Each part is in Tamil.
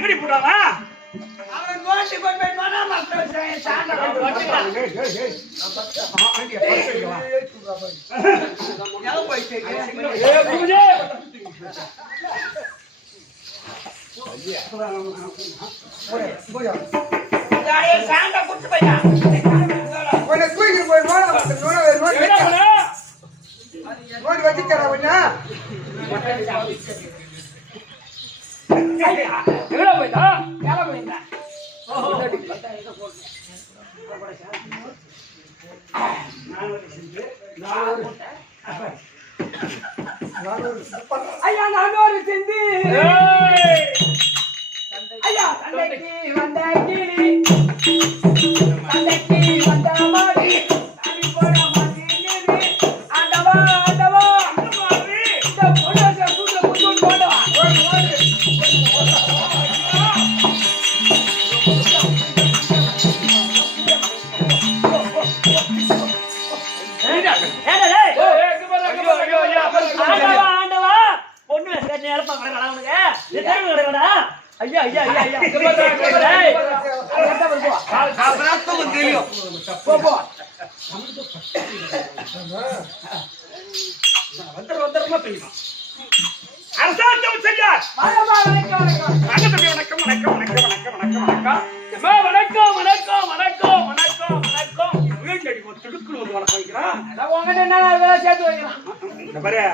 எங்கடி போறாங்க அவன் நோண்டி கொண்டு போய் மனா மக்கள் சாண்டா சாண்டா குடிச்சு போய்யா நோண்டி வச்சுக்கிறா எவ்வளவு போயிட்டா எவ்வளவு போயிருந்தா ஐயா நானூறு செஞ்சு ஐயா தந்தைக்கு வந்த கிளி தந்தைக்கு வந்த மாடி தனி போட மாட்டேங்குது ஆண்டவா ஆண்டவா இந்த பொண்ணு சூத்துல குத்து போடவா ஆண்டவா பொண்ணு நேரப்பா ஐயா ஐயா ஐயா ஐயா தெரியும் அரசாங்கம் செய்யார் வணக்கம் வணக்கம் வணக்கம் வணக்கம் வணக்கம் வணக்கம் வணக்கம் வணக்கம் வணக்கம் வணக்கம் வணக்கம் வீட்டடி ஒரு துடுக்குல ஒரு வணக்கம் வைக்கிறான் உங்ககிட்ட என்ன சேர்த்து வைக்கிறான் இந்த பாரு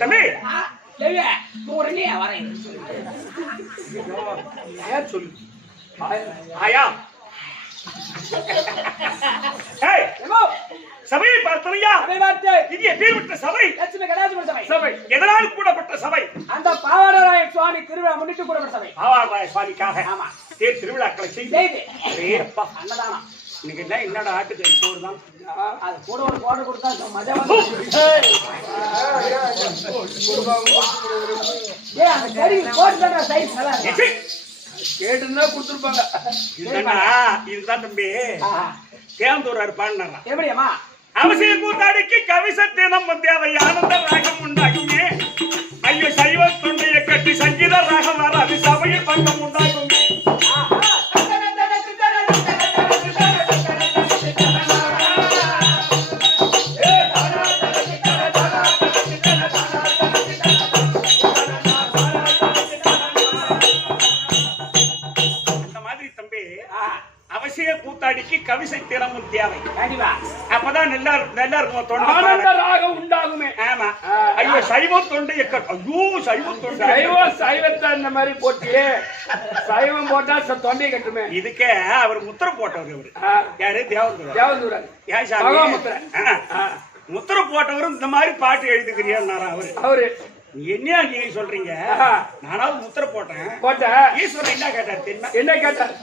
தம்பி உடனே வரேன் சொல்லு ஆயா சபையை பார்த்தனையா இது எப்பேற்பட்ட சபை சபை எதனால் கூடப்பட்ட சபை அந்த பாவாடராய சுவாமி திருவிழா முன்னிட்டு கூடப்பட்ட சபை பாவாடராய சுவாமிக்காக ஆமா தேர் திருவிழாக்களை செய்து அன்னதானம் இன்னைக்கு என்ன என்னடா ஆட்டுக்கறி சோறு தான் அது கூட ஒரு கோடை கொடுத்தா மஜா அந்த கறி போட்டு சைஸ் நல்லா கேட்டுன்னா கொடுத்துருப்பாங்க இதுதான் தம்பி தேவந்தூர் இருப்பான்னு எப்படியாமா அவசிய கூத்தாடிக்கு கவிசத்தினம் தேவை ஆனந்த ராகம் உண்டாகுமே ஐயோ சைவ தொண்டையை கட்டி சங்கீத ராகம் வராது சபையில் பக்கம் உண்டாகுமே கூத்தாடிக்கு கவிசை திறமும் தேவை அப்பதான் நல்லா இருக்கும் ஆனந்த ராகம் உண்டாகுமே ஆமா ஐயோ சைவம் தொண்டை ஐயோ சைவம் தொண்டை சைவத்தை இந்த மாதிரி போட்டு சைவம் போட்டா தொண்டையை கட்டுமே இதுக்கே அவர் முத்திர போட்டவர் இவரு யாரு தேவந்தூரன் ஏன் சாமி முத்திர போட்டவரும் இந்த மாதிரி பாட்டு எழுதுகிறியாரு அவரு என்ன நீங்க சொல்றீங்க நானாவது முத்திர போட்டேன் ஈஸ்வரன் என்ன கேட்டார் தெரியுமா என்ன கேட்டார்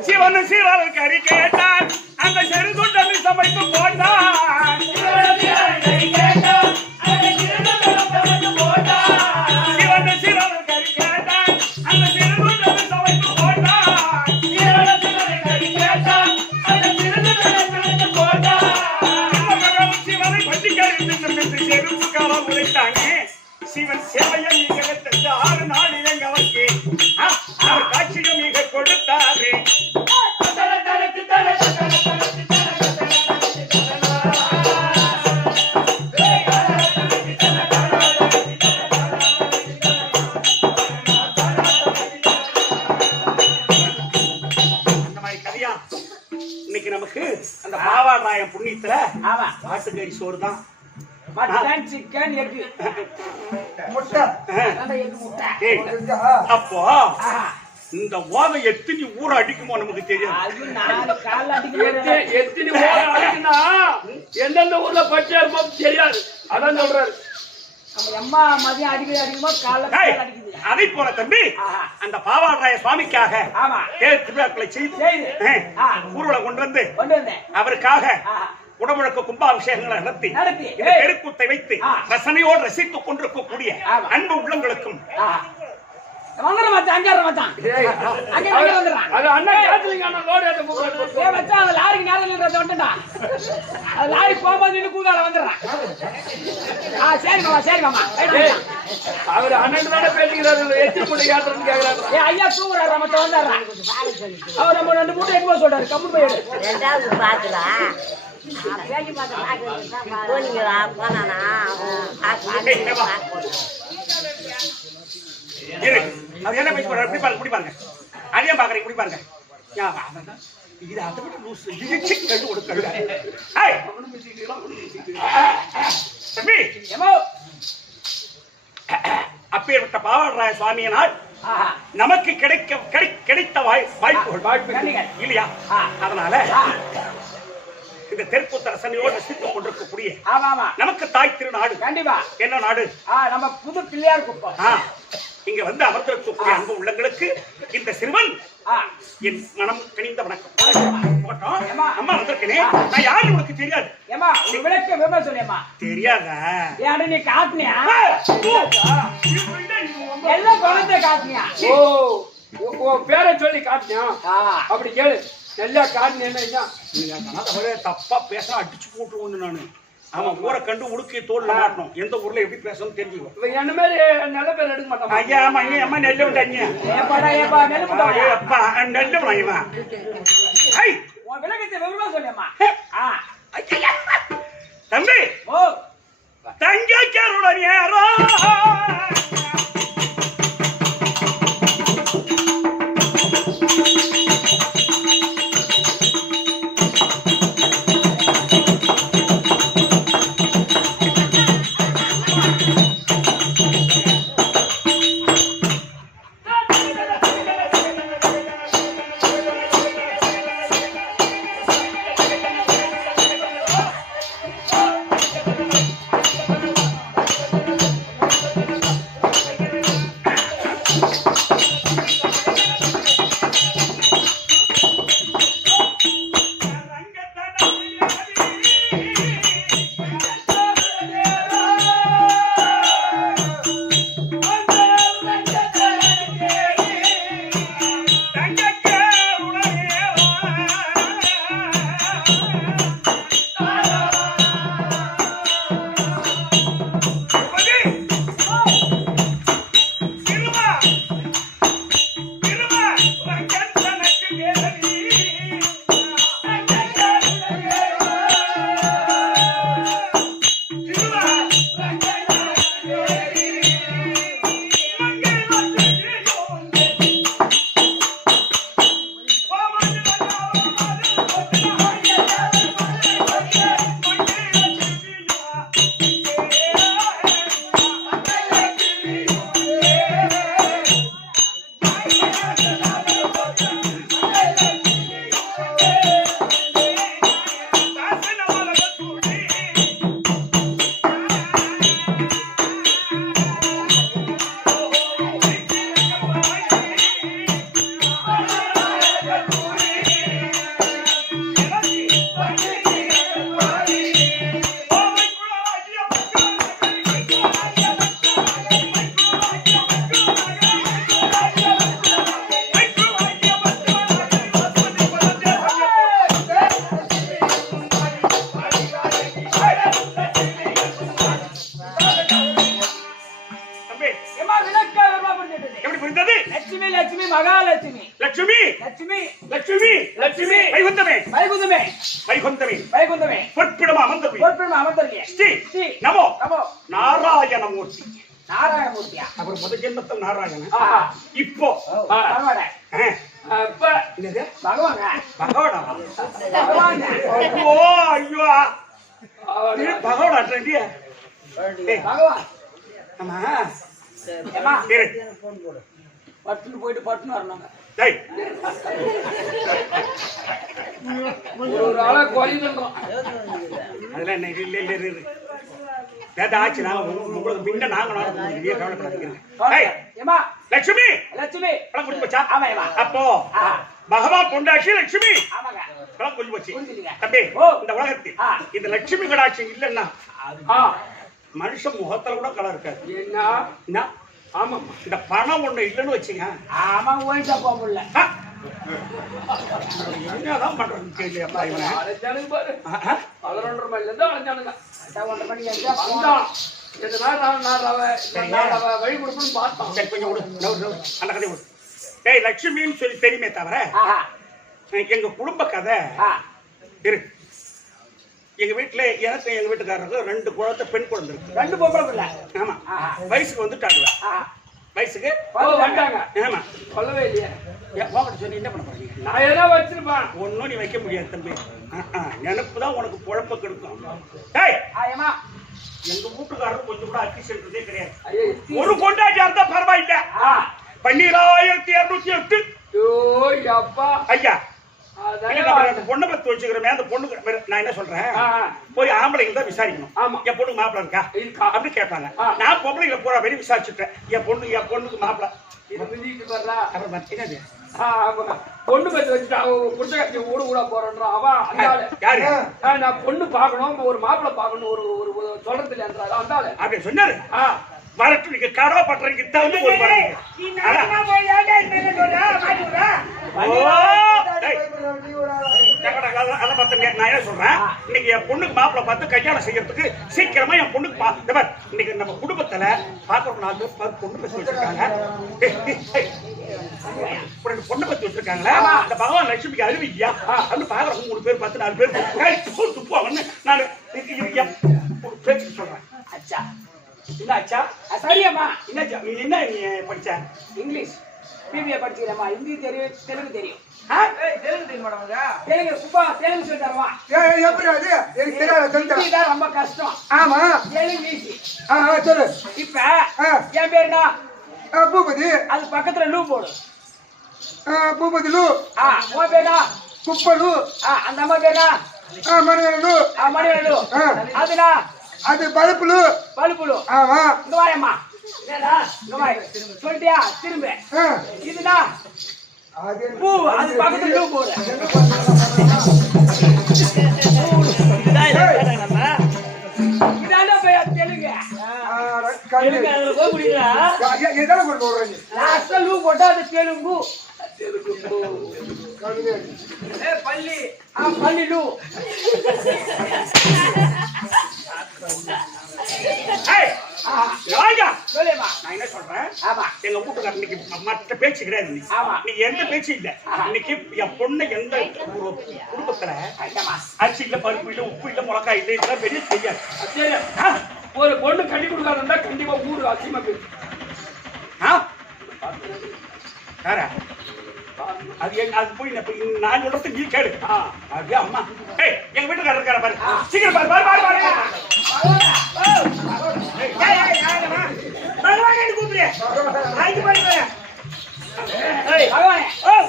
சிவன் சீராளுக்கு அறி கேட்டான் அந்த செருதுண்டை சமைத்து போட்டான் சிவன் சீராளுக்கு அறி கேட்டான் அந்த செருதுண்டை சமைத்து போட்டான் சிவனை பற்றி கழித்து செருப்புக்காரன் உழைத்தாங்க சிவன் சேவையை மிக 6 நாள் எங்களுக்கு அவர் காட்சியை மிக கொடுத்தாரு இன்னைக்கு நமக்கு அந்த பாவாடாயம் புண்ணியத்துல ஆட்டுக்கறி சோறு தான் சிக்கன் எக் முட்டை அப்போ இந்த ஓதை எத்தனை ஊர அடிக்குமோ நமக்கு தெரியாது எத்தனை ஊர அடிக்குன்னா எந்தெந்த ஊர்ல பச்சை இருப்போம் தெரியாது அதான் சொல்றாரு அதை போல தம்பி அந்த பாவாடாய சுவாமிக்காக திருவிழாக்களை செய்து ஊர்வலம் கொண்டு வந்து அவருக்காக குடமுழக்க கும்பாபிஷேகங்களை நடத்தி பெருக்கூத்தை வைத்து ரசனையோடு ரசித்துக் கொண்டிருக்கக்கூடிய அன்பு உள்ளங்களுக்கும் வந்துடுறேன் மச்சான், அங்கே வர்றேன் மச்சான். ஏய், அங்கே வந்துடுறான். அது அண்ணா கேட்கலீங்க அண்ணா லோடு ஏத்த போறாரு. ஏய் மச்சான், அந்த லாரிக்கு நேரம் நின்றது வந்துட்டா. அது லாரி போகும்போது நின்று கூதால வந்துடுறான். சரி மாமா, சரி மாமா. ஏய், அவர் அண்ணன் தானே பேசிக்கிறாரு, எத்தி மூட்டை ஏத்துறன்னு கேக்குறாரு. ஏய் ஐயா தூங்குறாரு மச்சான், வந்துடுறான். அவர் நம்ம 2 மூட்டை எடுத்து போக சொல்றாரு, கம்மி போயிடு. ரெண்டாவது பாக்கலாம் பேட்டி பார்த்து போனீங்களா போனானா இரு. அது என்ன பேசி போறாரு? இப்படி பாருங்க, இப்படி பாருங்க. அதையும் பாக்குறீங்க, இப்படி பாருங்க. யா, அதான். இது அதை விட லூசு. இது சிக் கண்டு கொடுக்கல. ஏய், தம்பி, ஏமோ அப்பேற்பட்ட பாவராய சுவாமியினால் ஆஹா நமக்கு கிடைத்த வாய்ப்புகள் இல்லையா? அதனால இந்த தெற்குத்தரசனையோடு ரசித்துக் கொண்டிருக்கக்கூடிய ஆமா ஆமா நமக்கு தாய் திருநாடு. கண்டிப்பா. என்ன நாடு? நம்ம புது பிள்ளையார் குப்பம். இங்க வந்து அமர்ந்திருக்கக்கூடிய அன்பு உள்ளங்களுக்கு இந்த சிறுவன் என் மனம் கனிந்த வணக்கம். அம்மா வந்திருக்கேனே, நான் யாரு உனக்கு தெரியாது. ஏமா ஒரு விளக்க விவரமா சொல்லியம்மா. தெரியாதா? ஏன் நீ காட்டுனியா? எல்லாம் குழந்தை காட்டுனியா? ஓ பேரை சொல்லி காட்டியா? அப்படி கேளு. நல்லா காட்டின என்ன தப்பா பேச அடிச்சு போட்டு ஒண்ணு நானு. அவன் ஊரை கண்டு உடுக்கி தோல்ல மாட்டணும். எந்த ஊர்ல எப்படி பேசணும் தெரிஞ்சுக்கும். என்ன மாதிரி நல்ல பேர் எடுக்க மாட்டான். ஐயா அம்மா நெல்லு விட்டாங்க. நெல்லு இவன். விளக்கத்தை விவரமா சொல்லியம்மா. தம்பி ஓ தங்கருடன் ஏறோ மகாலட்சுமி லட்சுமி லட்சுமி லட்சுமி லட்சுமி வைகுந்தமே வைகுந்தமே வைகுந்தமே வைகுந்தமே பொற்பிடம் அமர்ந்தவே பொற்பிடம் அமர்ந்தவே ஸ்ரீ ஸ்ரீ நமோ நமோ நாராயணமூர்த்தி நாராயணமூர்த்தியா அவர் முத ஜென்மத்தில் நாராயணன் இப்போ பகவானே அப்ப என்னது பகவானே பகவானா பகவானே ஓ ஐயோ பகவானா ட்ரெண்டி பகவான் ஆமா ஏமா இரு பட்டுன்னு போயிட்டு பட்டுன்னு வரணுங்க டேய் ஒரு ஆளா கோயிலுங்க அதெல்லாம் என்ன இல்ல இல்ல இரு ஏதா ஆச்சு நான் உங்களுக்கு பின்ன நாங்க நீங்க கவலைப்படாதீங்க டேய் ஏமா லட்சுமி லட்சுமி பணம் குடி போச்சா ஆமா ஏமா அப்போ பகவான் பொண்டாட்சி லட்சுமி ஆமாங்க பணம் குடி போச்சு புரிஞ்சுங்க தம்பி ஓ இந்த உலகத்தில் இந்த லட்சுமி கடாட்சி இல்லன்னா மனுஷன் முகத்துல கூட கலர் இருக்காது என்ன ஆமாம்மா. இந்த பணம் ஒண்ணு இல்லைன்னு வச்சுங்க. ஆமா ஓய்ஸா போக முடியல. என்னதான் பண்றதுன்னு தெரியலையாப்பா இவனை. அழைச்சானுங்க பாரு. 11:30 மணில இருந்து அழைச்சானுங்க. 1:30 மணிக்கு எங்க வந்தான். இந்த நான் வழி கொடுக்கணும்னு பார்த்தோம். சரி கொஞ்சம் விடு. அந்த கதை விடு. டேய் லட்சுமின்னு சொல்லி தெரியுமே தவிர எங்க குடும்ப கதை இருக்கு. எங்க வீட்டுல எனக்கு எங்க வீட்டுக்காரருக்கு 2 குழந்தை, பெண் குழந்தை இருக்கு. 2 பொம்பளை பிள்ளை. ஆமா. வயசுக்கு வந்துட்டாங்க. வயசுக்கு வந்துட்டாங்க. ஆமா. சொல்லவே இல்லையா? உங்ககிட்ட சொல்லி என்ன பண்ண போறீங்க? நான் ஏதோ வச்சிருப்பேன். ஒன்னும் நீ வைக்க முடியாது தம்பி. நினைப்பு தான் உனக்கு பொழப்ப கெடுக்கும். டேய் ஆயமா எங்க வீட்டுக்காரருக்கு கொஞ்சம் கூட அக்கிஷன்றதே கிடையாது. ஐயோ, ஒரு கொண்டாட்டியா இருந்தா பரவாயில்ல. 12,208. ஐயோ அப்பா. ஐயா அதான் அந்த பொண்ணை பத்தி வச்சுக்கிறோமே, அந்த பொண்ணுக்கு நான் என்ன சொல்றேன், போய் ஆம்பளைங்க தான் விசாரிக்கணும். ஆமா. என் பொண்ணு மாப்பிள்ள இருக்கா அப்படி கேட்பாங்க. நான் பொம்பளைங்களை பூரா வெளியே விசாரிச்சுட்டேன். என் பொண்ணுக்கு மாப்பிள்ள இது மிதிட்டு வர்றா. அப்புறம் மத்தினது பொண்ணு பத்தி வச்சுட்டா புத்தகத்தை ஊடு கூட போறேன்றான் அவன். அந்த ஆளு யாரு? நான் பொண்ணு பாக்கணும், ஒரு மாப்பிள்ள பாக்கணும், ஒரு சொல்றது இல்லைன்றாரு அந்த ஆளு. அப்படி சொன்னாரு. வரட்டும், நீங்க கடவை பண்றீங்க தகுந்த ஒரு பாருங்க. நான் என்ன சொல்றேன், இன்னைக்கு என் பொண்ணுக்கு மாப்பிள்ள பார்த்து கல்யாணம் செய்யறதுக்கு சீக்கிரமா என் பொண்ணுக்கு இன்னைக்கு நம்ம குடும்பத்துல பாக்குற 4 பேர் பொண்ணு பத்தி வச்சிருக்காங்க. பொண்ணு பத்தி வச்சிருக்காங்களா? அந்த பகவான் லட்சுமிக்கு அறிவியா அப்படின்னு பாக்குறவங்க 3 பேர் பார்த்து 4 பேர் துப்புவாங்கன்னு நான் ஒரு பேச்சுக்கு சொல்றேன். அச்சா என்ன ஆச்சா? சரியாம்மா. என்ன நீ படிச்ச? English BBA படிச்சுக்கிறேம்மா. ஹிந்தி தெரியும், தெலுங்கு தெரியும். தெலுங்கு தெரியுமா நமக்கு? தெலுங்கு குப்பா தெலுங்கு சொல்லி தருவா. எப்படி அது எனக்கு தெரியாது. ஹிந்தி தான் ரொம்ப கஷ்டம். ஆமா. தெலுங்கு ஈஸி. சொல்லு. இப்ப என் பேருனா பூபதி. அது பக்கத்துல லூ போடு. பூபதி லூ. உன் பேருனா குப்பலு. அந்த அம்மா பேருனா மணிவனலு. மணிவனலு. அதுனா அது பழுப்புலு. பழுப்புலு. ஆமா. இங்க வாயம்மா. இங்க வாய். சொல்லிட்டியா? திரும்ப. இதுனா பூ, அது பக்கத்துல லூ போடு. இதாண்டா பையன் தெலுங்கு. லாஸ்ட்ல லூ போட்டா அது தெலுங்கு. பள்ளி பள்ளி லூ. சொல்லுமா. நான் என்ன சொல்றேன், ஆமா. எங்க வீட்டுக்காரர் இன்னைக்கு மற்ற பேச்சு கிடையாது. ஆமா. நீ எந்த பேச்சு இல்ல. இன்னைக்கு என் பொண்ணு எந்த ஒரு குடும்பத்துல அரிசி இல்ல, பருப்பு இல்ல, உப்பு இல்ல, மிளகாய் இல்ல, இதெல்லாம் பெரிய செய்யாது. சரி, ஒரு பொண்ணு கட்டி கொடுக்காதுன்னா கண்டிப்பா ஊரு அசிமா பேரு. யாரா? அது போய் நான் சொல்றது நீ கேளு. அப்படியே அம்மா எங்க வீட்டுக்காரர் இருக்கார பாரு. சீக்கிரம் பாரு பாரு பாரு பாரு.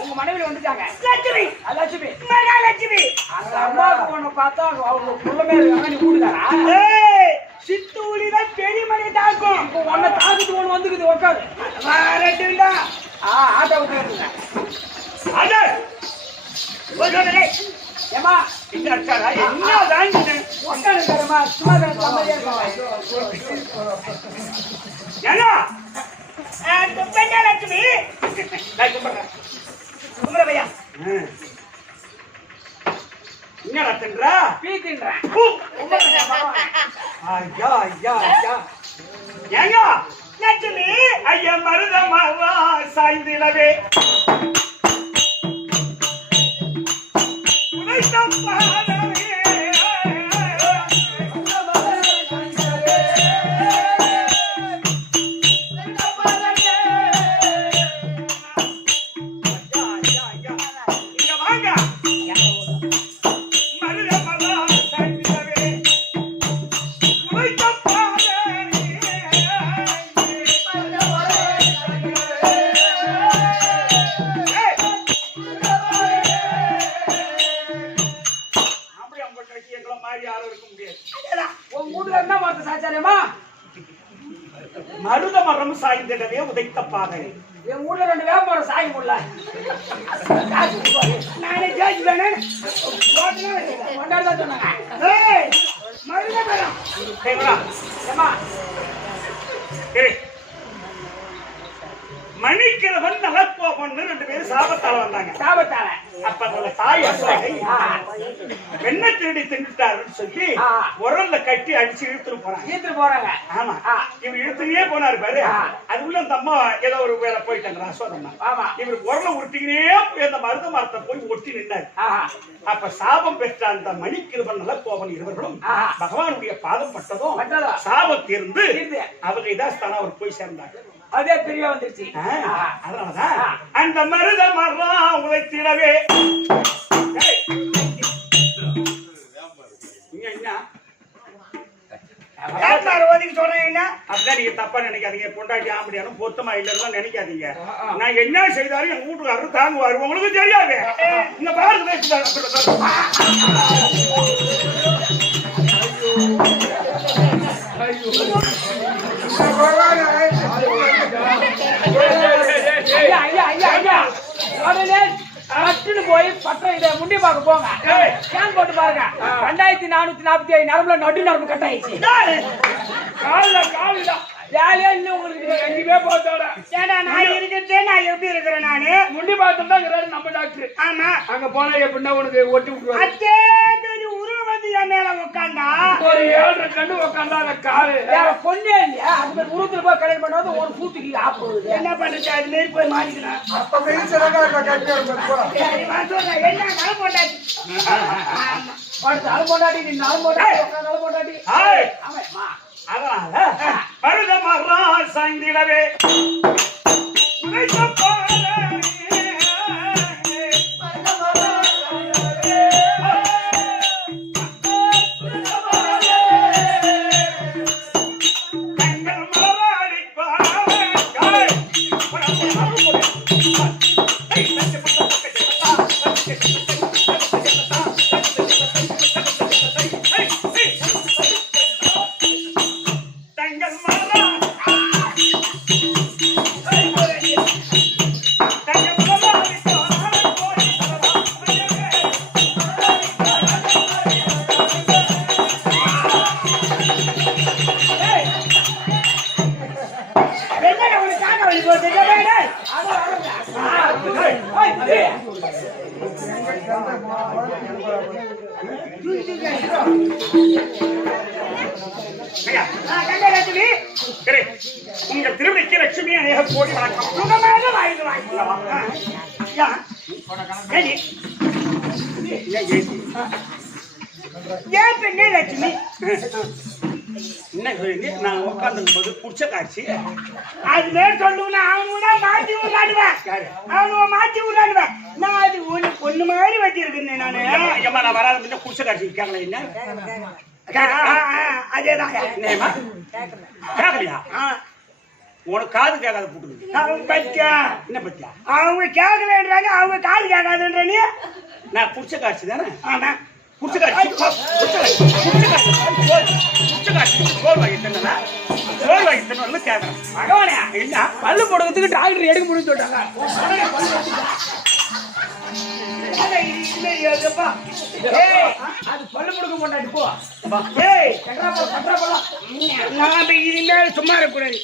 உங்க மனைவி வந்துட்டாங்க. லட்சுமி லட்சுமி லட்சுமி. அந்த அம்மாவுக்கு பொண்ணு பார்த்தா அவங்க புள்ள மேல நீ கூடுதாரா? சித்தூளிதான் பெரிய மணி தாக்கும். இப்போ ஒன்ன தாக்கிட்டு ஒண்ணு வந்துக்குது. உட்காது ரெண்டுடா. ஆட்டோ விட்டுருங்க. ஏமா இங்க இருக்காரா? என்ன வாங்கினேன் உட்காந்துருக்காரம்மா. சும்மா சமையா ஏன்னா லட்சுமி கும்பிடுறையா என்ன தின்றா? பீ தின்றேன். ஐயா ஐயா ஐயா ஏங்க லட்சுமி ஐயா மருதமாவா சாய்ந்திலவே மருத மரம் சாய்ந்திடவே உதைத்த பாதை. என் ஊர்ல 2 வேப்பமரம் சாய முடியல. நானே ஜாஜ் வேணும் கொண்டாடுதான் சொன்னாங்க. மருத மரம் ஏமா சரி மணிக்கிறவன் நலக்கோபன்னு 2 பேரும் சாபத்தால வந்தாங்க. சாபத்தால அப்ப அந்த தாய் அசோகை வெண்ணை திருடி தின்னுட்டாருன்னு சொல்லி உரல்ல கட்டி அடிச்சு இழுத்துட்டு போறாங்க. ஈத்துட்டு போறாங்க. ஆமா, இவர் இழுத்துட்டே போனாரு பாரு. அதுக்குள்ள அந்த அம்மா ஏதோ ஒரு வேலை போயிட்டாங்க அசோகம்மா. ஆமா, இவர் உரல உருட்டிக்கினே போய் அந்த மருத மரத்தை போய் ஒட்டி நின்னாரு. அப்ப சாபம் பெற்ற அந்த மணிக்கிருபன் நலக்கோபன் இருவர்களும் பகவானுடைய பாதம் பட்டதும் சாபம் தீர்ந்து அவங்க இதாஸ்தானா அவர் போய் சேர்ந்தாங்க. அதே தெரிய வந்துருச்சு. அதனாலதான் அந்த மருத மரம் உழைத்திடவே அப்படிதான் நீங்க தப்பா நினைக்காதீங்க. பொண்டாட்டி ஆம்படியானும் பொத்தமா இல்லைன்னு நினைக்காதீங்க. நான் என்ன செய்தாலும் எங்க வீட்டுக்காரரு தாங்குவாரு. உங்களுக்கு தெரியாது. இந்த பாருங்க போய் பட்டம் இதை முண்டி பார்க்க போங்க. ஸ்கேன் போட்டு பாருங்க. 2445 நரம்புல நடு நரம்பு கட் ஆயிடுச்சு. ஜாலியா இன்னும் உங்களுக்கு எங்கேயுமே போத்தோட நான் இருக்கிறேன். நான் எப்படி இருக்கிறேன்? நானு முண்டி பார்த்துட்டு தான் நம்ம டாக்டர். ஆமா, அங்க போனா எப்படின்னா உனக்கு ஒட்டி விட்டுருவாங்க. அதே பெரிய உருவம் வந்து என் மேல உட்காந்தா ஒரு 7 கண்டு உட்காந்தா அந்த காலு வேற பொண்ணே இல்லையா? அது உருவத்துல போய் கல்யாணம் பண்ணாது ஒரு கூத்துக்கு ஆப்போகுது. என்ன பண்ணுச்சு? அது மாரி போய் மாறிக்கலாம். அப்ப என்ன நலம் போட்டாச்சு. நலம் போட்டாடி நீ நலம் போட்டாடி நலம் போட்டாடி. ஆமா, அதனால மருத மரம் சாய்ந்திடவே உங்கள் திருவிழிக்கு லட்சுமி அநேக கோடி வணக்கம். ஏன் பெண்ணே லட்சுமி? என்ன சொல்லி நான் உட்காந்துக்கும் போது குடிச்ச காட்சி அது மேல் சொல்லுவேன். அவனுனா மாற்றி விளையாடுவேன். அவனுவ மாற்றி விளையாடுவேன். நான் அது ஒண்ணு மாதிரி வச்சிருக்கேன். நானு ஏமா நான் வராத முன்ன குடிச்ச காட்சி கேட்கல. என்ன அதேதான் கேட்கலையா? உனக்கு காது கேட்காத போட்டுருக்கு. பத்தியா என்ன பத்தியா? அவங்க கேட்கலன்றாங்க, அவங்க காது கேட்காதுன்ற நீ. நான் குடிச்ச காட்சி தானே. ஆமா, குடிச்ச காட்சி சோறு வாங்கி தரல கேட்கறேன். பகவானே, என்ன பல்லு போடுறதுக்கு டாக்டர் எடுக்க முடியும் சொல்றாங்க. அது பல்லு கொடுக்க மாட்டாடி போ. சும்மா இருக்கக்கூடாது.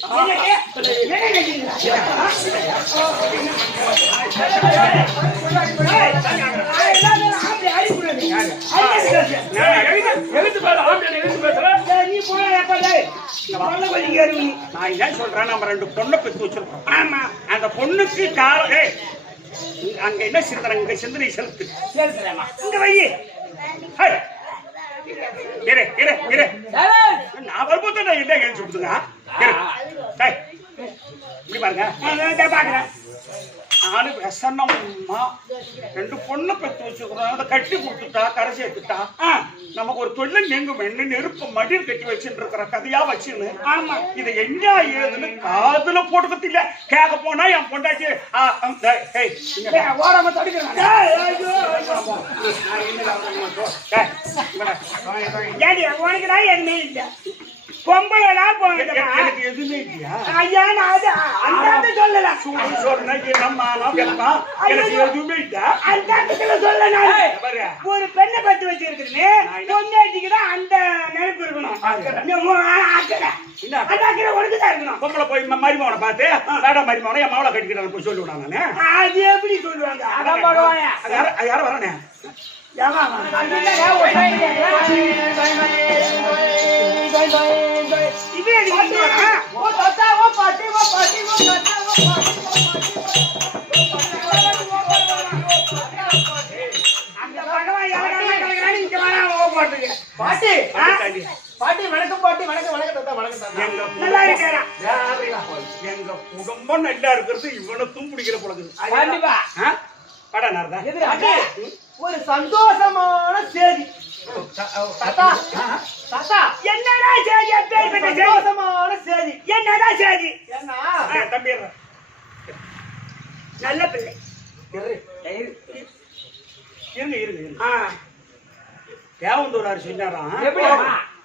நான் என்ன சொல்றேன், நம்ம 2 பொண்ணை பெற்று வச்சிருக்கோம். ஆமா, அந்த பொண்ணுக்கு காலம் அங்க என்ன சிந்தனை சிந்தனை செலுத்து இங்க வை. நான் வரும்போது நான் என்ன கேள்வி சொல்லுங்க. இப்படி பாருங்க, பாக்குறேன். நானும் விஷனம்மா 2 பொண்ணை பெற்று வச்சுக்கிறோம். அதை கட்டி கொடுத்துட்டா, கரை சேர்த்துட்டா நமக்கு ஒரு தொழில் நீங்கும். என்ன நெருப்பு மடியில் கட்டி வச்சுட்டு இருக்கிற கதையா வச்சுன்னு. ஆமா, இது என்ன ஏதுன்னு காதுல போட்டுக்கிறது இல்ல. கேட்க போனா என் பொண்டாட்டி ஓரமா தடுக்கிறேன். உனக்கு எதுவுமே இல்லை. பொம்பளைலாம் போனதுமா எனக்கு எதுவுமே இல்லையா ஐயா நான் அது அந்த சொல்லல சொன்ன எனக்கு எதுவுமே இல்ல அந்த சொல்ல நான் பாரு ஒரு பெண்ணை பத்தி வச்சிருக்குன்னு பொண்ணாட்டிக்கு தான் அந்த நினைப்பு இருக்கணும் அக்கறை உனக்குதான் இருக்கணும் பொம்பளை போய் மருமகனை பார்த்து வேடா மருமகனை என் மாவளை கட்டிக்கிட்டு போய் சொல்லி விடாங்க நானு அது எப்படி சொல்லுவாங்க அதான் பகவானே அது யாரும் வரானே பாட்டி வணக்கம் பாட்டி வணக்கம் வணக்கம் வணக்கம் நல்லா இருக்கா எங்க குடும்பம் நல்லா இருக்கிறது இவனுக்கும் பிடிக்கிற பழகுது கண்டிப்பா படா நாரதா ஒரு சந்தோஷமான செய்தி தாத்தா தாத்தா என்னடா செய்தி அப்பேற்பட்ட சந்தோஷமான செய்தி என்னடா செய்தி என்ன தம்பி நல்ல பிள்ளை இருங்க தேவந்தூரார் சொன்னாராம் எப்படி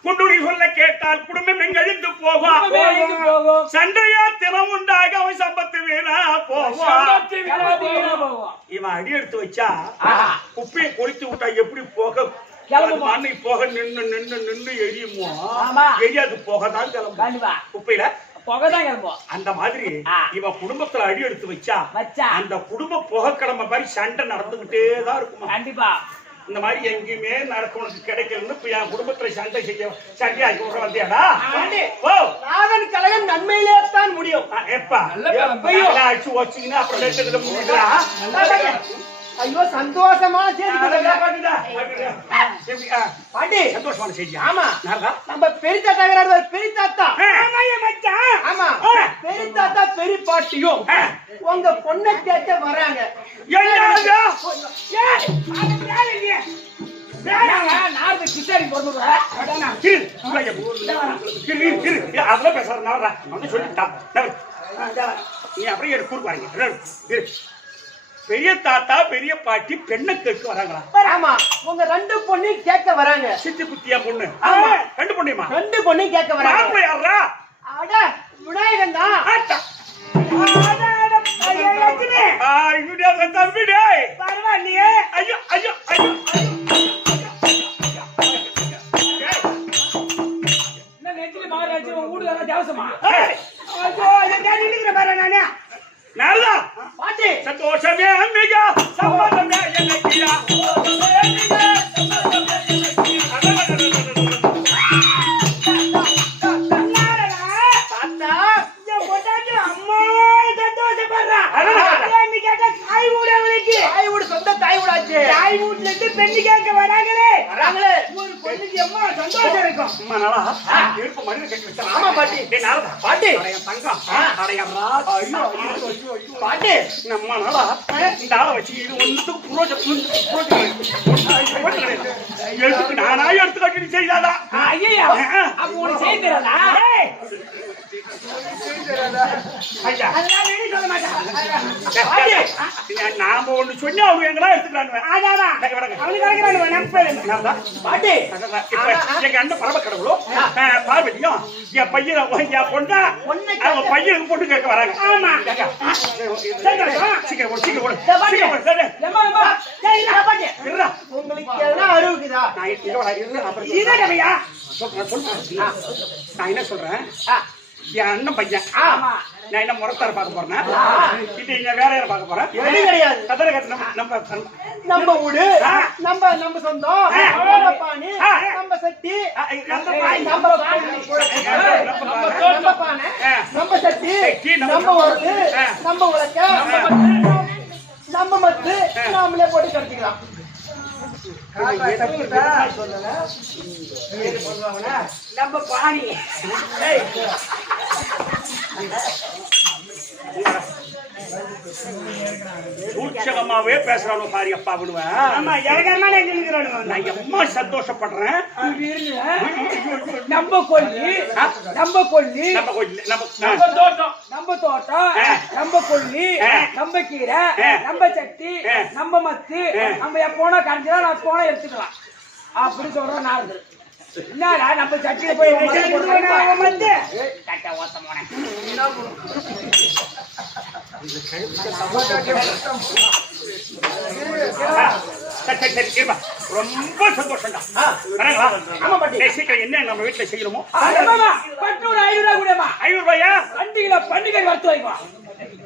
குண்டுடி சொல்ல கேட்டால் குடும்பம் எங்கழிந்து போகும் சண்டையா தினம் உண்டாக அவன் சம்பத்து வீணா போவான் இவன் அடி எடுத்து வச்சா குப்பையை கொளுத்து விட்டா எப்படி போக மண்ணை போக நின்னு எரியுமோ எரியாது போகதான் கிளம்பும் குப்பையில அந்த மாதிரி இவன் குடும்பத்துல அடி எடுத்து வச்சா அந்த குடும்ப புகை கிளம்ப மாதிரி சண்டை நடந்துகிட்டே தான் இருக்குமா கண்டிப்பா இந்த மாதிரி எங்கேயுமே நடக்க உனக்கு கிடைக்கலன்னு இப்ப என் குடும்பத்துல சண்டை ஆக்கி விட வந்தியாடா நாதன் கழகம் நன்மையிலே தான் முடியும் எப்பா அடிச்சு வச்சீங்கன்னா அப்புறம் முடியுதா ஐயோ சந்தோஷமான பாட்டி சந்தோஷமான செய்தி ஆமா நம்ம பெரிய பெரிய தாத்தா ஆமா பெரிய தாத்தா பெரிய பாட்டியும் உங்க பொண்ணை கேட்ட வராங்க அதெல்லாம் பேசுறேன் சொல்லிட்டான் நீ அப்படியே கூட்டு வாங்க பெரிய தாத்தா பெரிய பாட்டி பெண்ணை கேட்க வராங்களா ஆமா உங்க ரெண்டு பொண்ணையும் கேட்க வராங்க சித்தி புத்தியா பொண்ணு ரெண்டு பொண்ணையுமா ரெண்டு பொண்ணையும் கேட்க வராங்க யாரா அட விநாயகன் தான் தம்பிடே பரவாயில்லையே ஐயோ ஐயோ ஐயோ பாட்டி சந்தோஷமே அம்மிகா சம்பதமே என்னையா பெண்ணு கேட்க வராங்களே ஒரு பொண்ணுக்கு எவ்வளவு சந்தோஷம் இருக்கும் ஆமா பாட்டி பாட்டி பாட்டி நம்ம நாளா இந்த ஆளை வச்சு இது ஒன்றுக்கு நானா எடுத்து கட்டி செய்தாதா ஐயா அப்ப உனக்கு செய்திரடா நாம ஒண்ணு சொன்னா அவங்க எங்களா எடுத்துக்கிறாங்க எங்க அண்ணன் பரம கடவுளும் பார்வதியும் என் பையன் என் பொண்ணா அவங்க பையனுக்கு பொண்ணு கேட்க வராங்க உங்களுக்கு அறிவுக்குதா நான் என்ன சொல்றேன் என் அண்ணன் பையன் நான் என்ன முறத்தார பார்க்க போறேன் இது வேற யாரை பார்க்க போறேன் கிடையாது கதரை கட்டணும் நம்ம வீடு நம்ம சொந்தம் நம்ம பானை நம்ம சட்டி நம்ம பானை நம்ம சட்டி நம்ம உரத்து நம்ம உலக்க நம்ம மத்து நாமளே போட்டு கட்டிக்கலாம் நம்ம பாணி சூட்சகமாவே பேசுறானு பாரி அப்பா விடுவேன் நான் எம்மா சந்தோஷப்படுறேன் நம்ம கொல்லி நம்ம தோட்டம் நம்ம கொல்லி நம்ம கீரை நம்ம சட்டி நம்ம மத்து நம்ம எப்போனா கரைஞ்சா நான் போனா எடுத்துக்கலாம் அப்படி சொல்றேன் நான் என்னடா நம்ம சட்டியில போய் வந்து கட்ட ஓத்த போனேன். சரி இருப்பா. ரொம்ப சந்தோஷம்டா. வரங்களா? ஆமா பாட்டி. சீக்கிரம் என்ன நம்ம வீட்டுல செய்யணுமோ பட்டு ஒரு 500 ரூபாய் கூடமா 500 ரூபாயா? வண்டியில பண்டிகை வரத்து வைப்பா.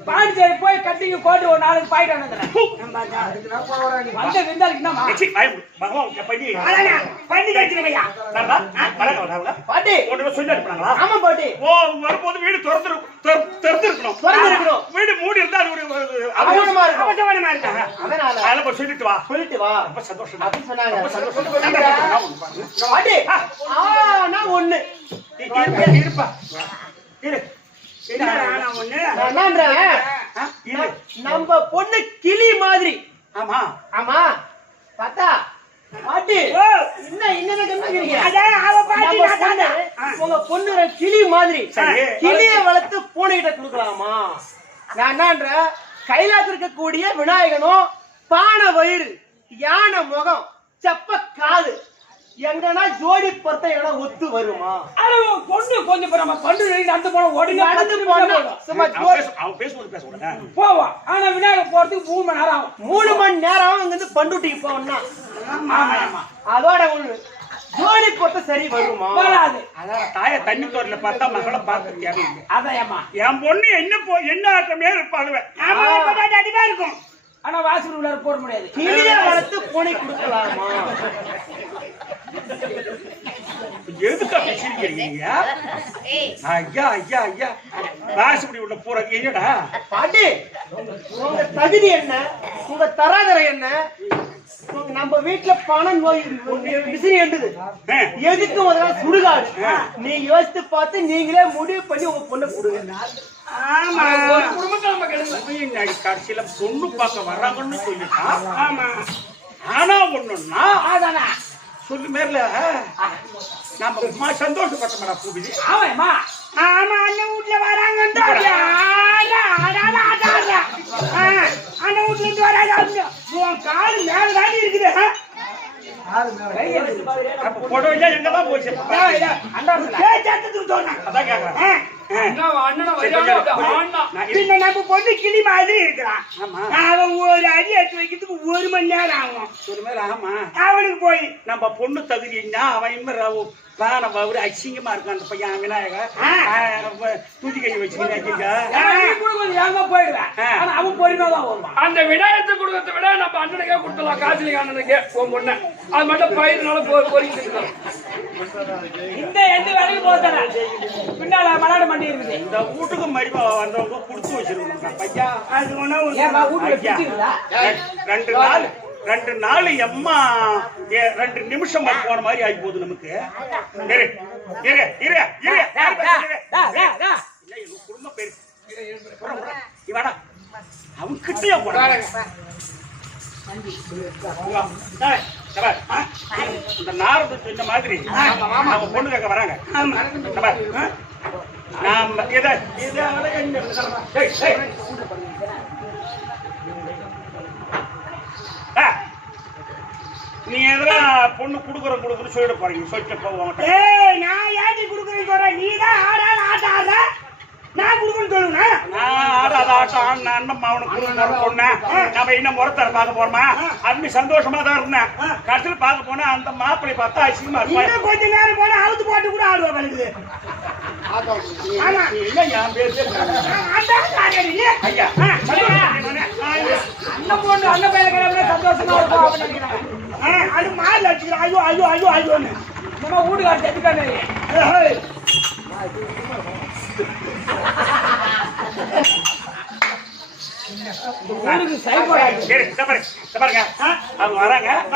பாண்டிச்சேரி போய் கட்டிங்க போட்டு ஒரு 4 பாயிண்ட் வந்துடுறேன். வந்த விருந்தாளுக்கு என்னமா பகவான் படி பண்டிகை வச்சிருக்கையா பாட்டி ஒன்று சொல்லி அனுப்புனாங்களா? ஆமா பாட்டி. ஓ வரும்போது வீடு திறந்திருக்கணும். வீடு மூடி இருந்தா அது ஒரு அவமானமா இருக்கு. அதனால அதெல்லாம் சொல்லிட்டு வா. ரொம்ப சந்தோஷம். ரொம்ப சந்தோஷம். பாட்டி நான் ஒண்ணு இருப்பா இரு. நம்ம பொண்ணு கிளி மாதிரி. ஆமா ஆமா பார்த்தா பாட்டி உங்க பொண்ணு கிளி மாதிரி. கிளிய வளர்த்து பூனைகிட்ட கொடுக்கலாமா? நான் என்னன்ற கைலாசம் இருக்கக்கூடிய விநாயகனும் பானை வயிறு யானை முகம் செப்ப காது எங்கன்னா ஜோடி பொறுத்த எங்கன்னா ஒத்து வருமா? பொண்ணு கொஞ்சம் நம்ம பண்டு நடந்து போன உடனே நடந்து போனா அவன் பேசுவாங்க போவா. ஆனா விநாயகர் போறதுக்கு 3 மணி நேரம் ஆகும். 3 மணி நேரம் இங்க இருந்து பண்டுட்டிக்கு போனா அதோட ஒண்ணு ஜோடி பொறுத்த சரி வருமா? வராது. அதான் தாய தண்ணி தோரில பார்த்தா மகளை பார்க்க தேவையில்லை. அதையம்மா என் பொண்ணு என்ன ஆட்டமே இருப்பாளுவேன். அடிதான் இருக்கும். ஆனா வாசல் உள்ளார போட முடியாது. கிளிய வளர்த்து பூனை கொடுக்கலாமா? எதுக்கா பேசிருக்கீங்க? ஐயா ஐயா ஐயா வாசப்படி உள்ள போறது என்னடா? பாட்டி உங்க தகுதி என்ன? உங்க தராதரை என்ன? நம்ம வீட்டுல பணம் நோய் விசிறி எழுது எதுக்கு முதல்ல சுடுகாடு. நீ யோசித்து பார்த்து நீங்களே முடிவு பண்ணி உங்க பொண்ணை கொடுங்க. கடைசியில பொண்ணு பார்க்க வர்றாங்கன்னு சொல்லிட்டான். ஆனா ஒண்ணுன்னா சொல்லு மேல நம்ம சந்தோஷப்பட்டோம்டா பூபிதி. ஆமா ஆமா அண்ணன் வீட்டுல வராங்க. அண்ணன் வீட்டுல இருந்து வராங்க. உன் காலு மேல தாண்டி இருக்குது. புடவையா எங்கதான் போச்சு? நம்ம பொண்ணு கிளி மாதிரி இருக்கிறான். அவன் ஒரு அடி எடுத்து வைக்கிறதுக்கு 1 மணி நேரம் ஆகும். ஆமா அவனுக்கு போய் நம்ம பொண்ணு தகுதி என்ன? அவன் இன்னும் அவரு அசிங்கமா இருக்கான். அந்த பையன் விநாயகர் தூக்கி கை வச்சுக்கிங்க போயிடுவேன். அவன் பொறுமையாதான் வருவான். அந்த விநாயகத்தை கொடுக்கறத விட நம்ம அண்ணனுக்கே கொடுக்கலாம். காசிலிங்க அண்ணனுக்கே உன் பொண்ணு அது மட்டும் பயிர்னால பொறிக்கிட்டு இருக்கலாம். இந்த எந்த வேலைக்கு போதா பின்னால மலாட மண்டி இருக்குது. இந்த வீட்டுக்கு மடிப்பா வந்தவங்க கொடுத்து வச்சிருக்கோம் பையா. அது ஒண்ணா வீட்டுல 2 நாள் எம்மா 2 நிமிஷம் போன மாதிரி ஆகி போகுது நமக்கு. குடும்பம் பேரு அவன் கிட்டே போறான். இந்த நாரது சொன்ன மாதிரி அவங்க பொண்ணு கேட்க வராங்க. நீ எதெல்லாம் பொண்ணு குடுக்குறன்னு சொல்லிட்டு போறீங்க. சொல்லிட்டு போவாங்க. நான் ஏற்றி குடுக்குறேன்னு சொல்றேன். நீதான் ஆடாத நான் குடுக்கணும் சொல்லுங்க. நான் ஆடாத ஆட்டம் நான் அவனுக்கு குடுக்கணும் பொண்ணு. நம்ம இன்னும் முறத்தார பார்க்க போறோமா? அப்படி சந்தோஷமா தான் இருந்தேன். கடைசியில் பார்க்க போனா அந்த மாப்பிள்ளை பார்த்தா அசிங்கமா இருக்கும். கொஞ்ச நேரம் போனா அவுத்து போட்டு கூட ஆடுவா கலக்குது. என் பேரு ஐயா அண்ணன் பொண்ணு அண்ணன் பையன் கிளம்புனா சந்தோஷமா இருக்கும். அது மாறி வச்சுக்கிறேன். ஐயோ ஐயோ ஐயோ ஐயோன்னு நம்ம வீட்டுக்கார செத்துக்கானே.